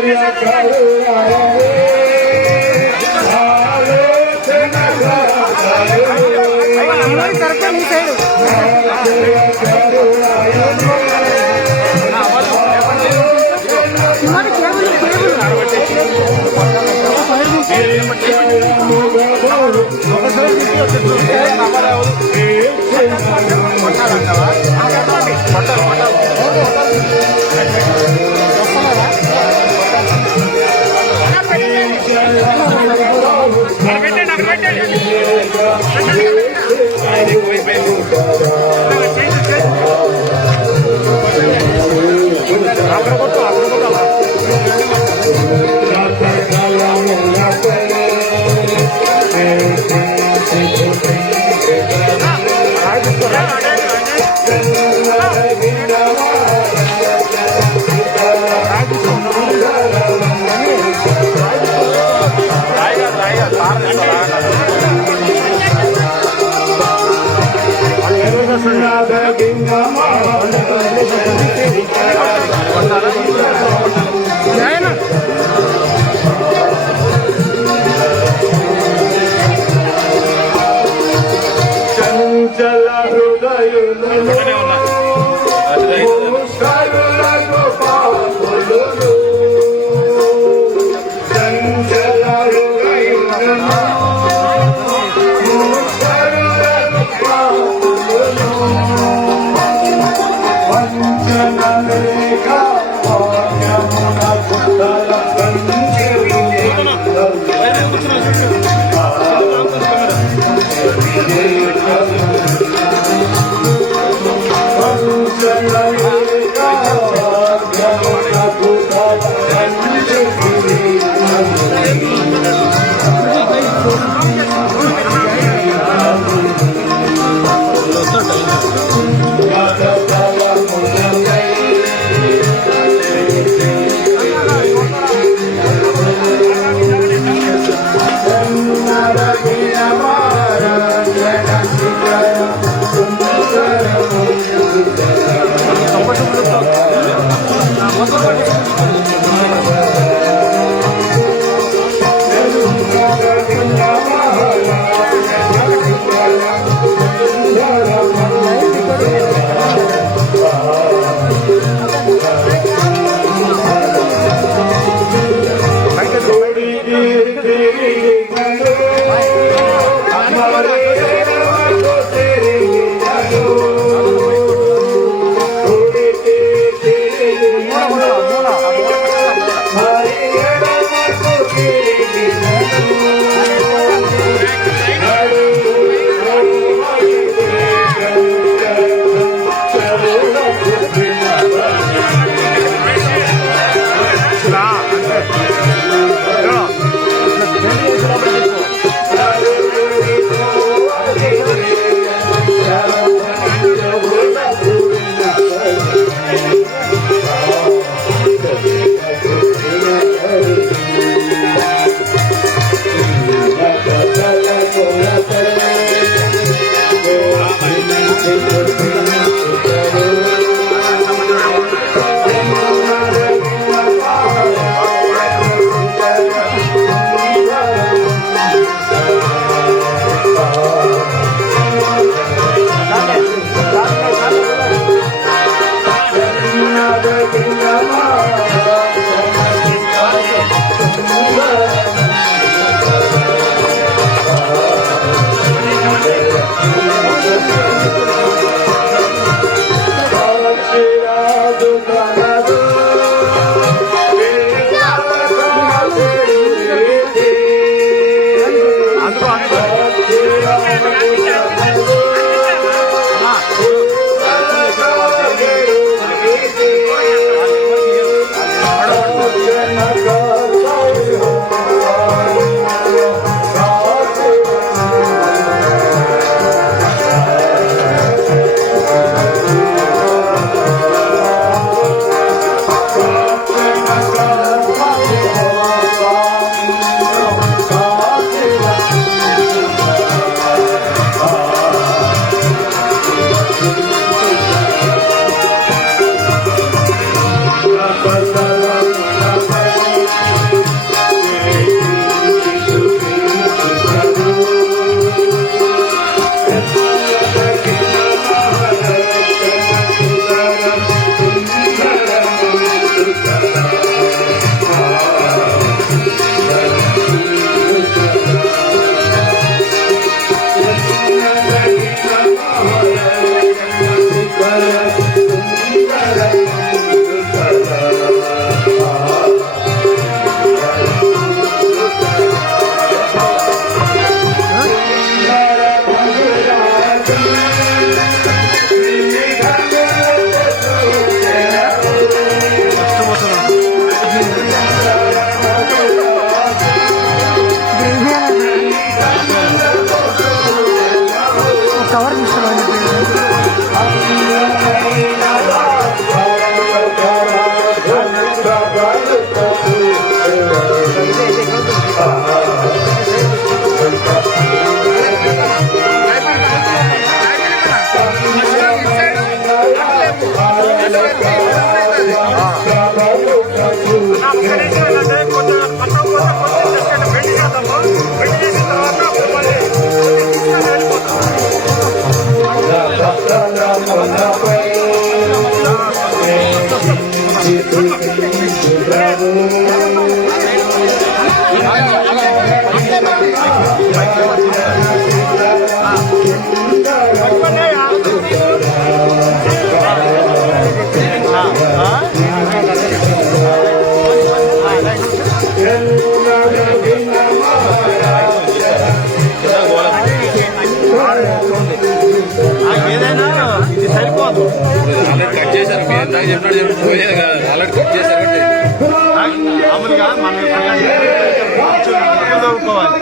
Tiger. ఏదైనా ఇది సరిపోదు. కట్ చేశారు మామూలుగా మనం చదువుకోవాలి.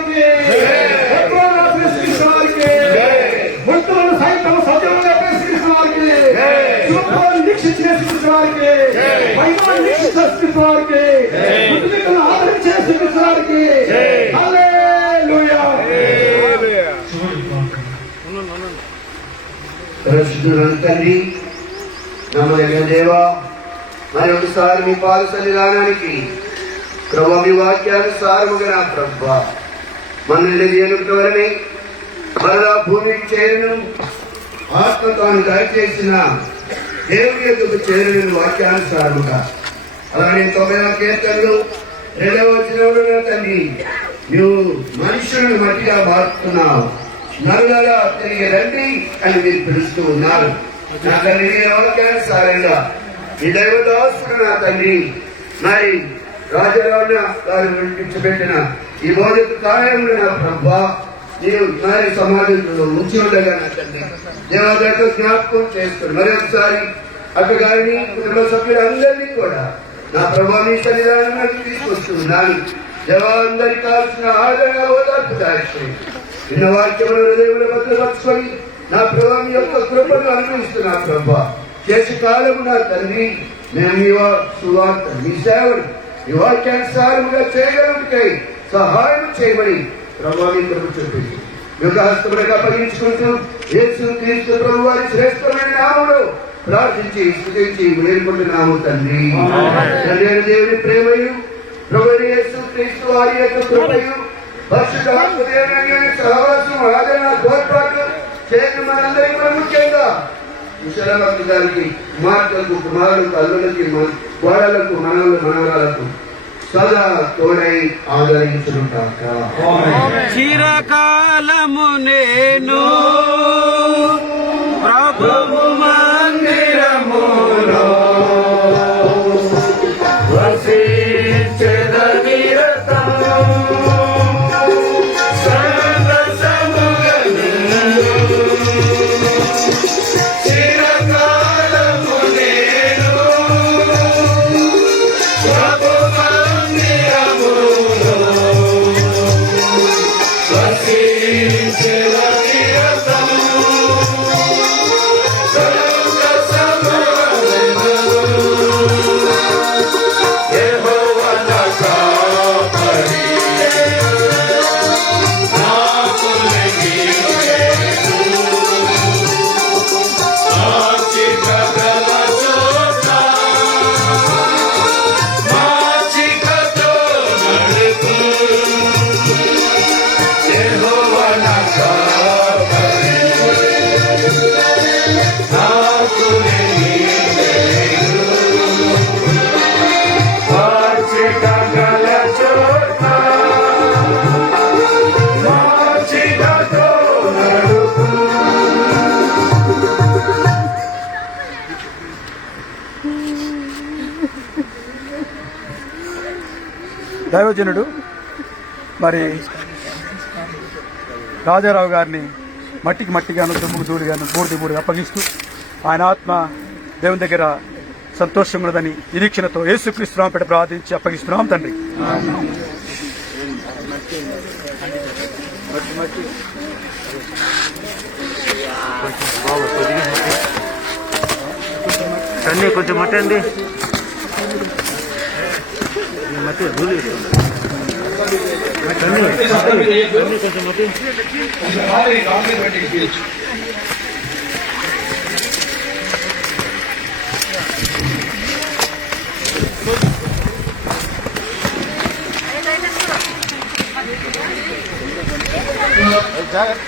తండ్రి నమ్మదగిన దేవా, మరి ఒకసారి మీ పాద సన్నిధానానికి ప్రభు మీ వాక్యానుసారముగా నా ప్రభు మనల్ని వలనే మరలా భూమికి చేరును ఆత్మ తాను దయచేసిన దేవుని యొక్క చేరుని వాక్యానుసారముగా అలానే 9వ కీర్తనలు 2వ వచనంలో తండ్రి నువ్వు మనుషులను మట్టిగా మారుతున్నావు, నరులలా తిరిగి రండి అని మీరు పిలుస్తూ ఉన్నారు. నా తండ్రి వాక్యానుసారంగా ఈ దైవదాసుడు నా తండ్రి మరి రాజరావున గారు విడిచిపెట్టిన ఈ భౌతిక కార్యంలో నా ప్రభా నేను మరి సమాజంలో ఉంచి ఉండగా నా తండ్రి దేవాదాతో జ్ఞాపకం చేస్తాను. మరి ఒకసారి అటు గారిని కుటుంబ సభ్యులందరినీ కూడా నా ప్రభా మీ సన్నిధానానికి తీసుకొస్తున్నాను. దేవా అందరికి కావాల్సిన ఆదరణ ఓదార్పు దాచేయండి. నిన్న వాక్యముల హృదయముల భద్రపరచుకొని నా ప్రభా మీ యొక్క కృపను అనుభవిస్తున్నా ప్రభా. చేసే కాలము నా తండ్రి మేము మీ సువార్త మీ సేవలు మీ వాక్యానుసారముగా చేయగలుగుతాయి సహాయం చేయమని ప్రభా మీ కృప చెప్పింది. మీ యొక్క హస్తములుగా అప్పగించుకుంటూ యేసు క్రీస్తు ప్రభు వారి శ్రేష్టమైన నామములో ప్రార్థించి స్తుతించి వేడుకుంటున్నాము తండ్రి. తండ్రి దేవుని ప్రేమయు ప్రభు యేసు క్రీస్తు వారి యొక్క కృపయు పరిశుద్ధాత్మదేవుని సహవాసం ఆదరణ తోడ్పాటు చేయడం మనందరికీ ముఖ్యంగా విశాలభక్తి గారికి కుమార్తెలకు కుమారులకు అల్లులకి కోడలకు మనవరాలకు సదా తోడై ఆదరించును కాక. చిరకాలము నేను ప్రభువు మందిరములో వసించెదను నిరతం. దైవజనుడు మరి రాజారావు గారిని మట్టికి మట్టిగాను దుమ్ముకు ధూళిగాను బూడిది అప్పగిస్తూ ఆయన ఆత్మ దేవుని దగ్గర సంతోషంగా ఉన్నదని నిరీక్షణతో యేసుక్రీస్తు నామమున ప్రార్థించి అప్పగిస్తున్నాం తండ్రి. కొంచెం మట్టండి మట్టి ధూళి కొంచెం మట్టి జాగ్రత్త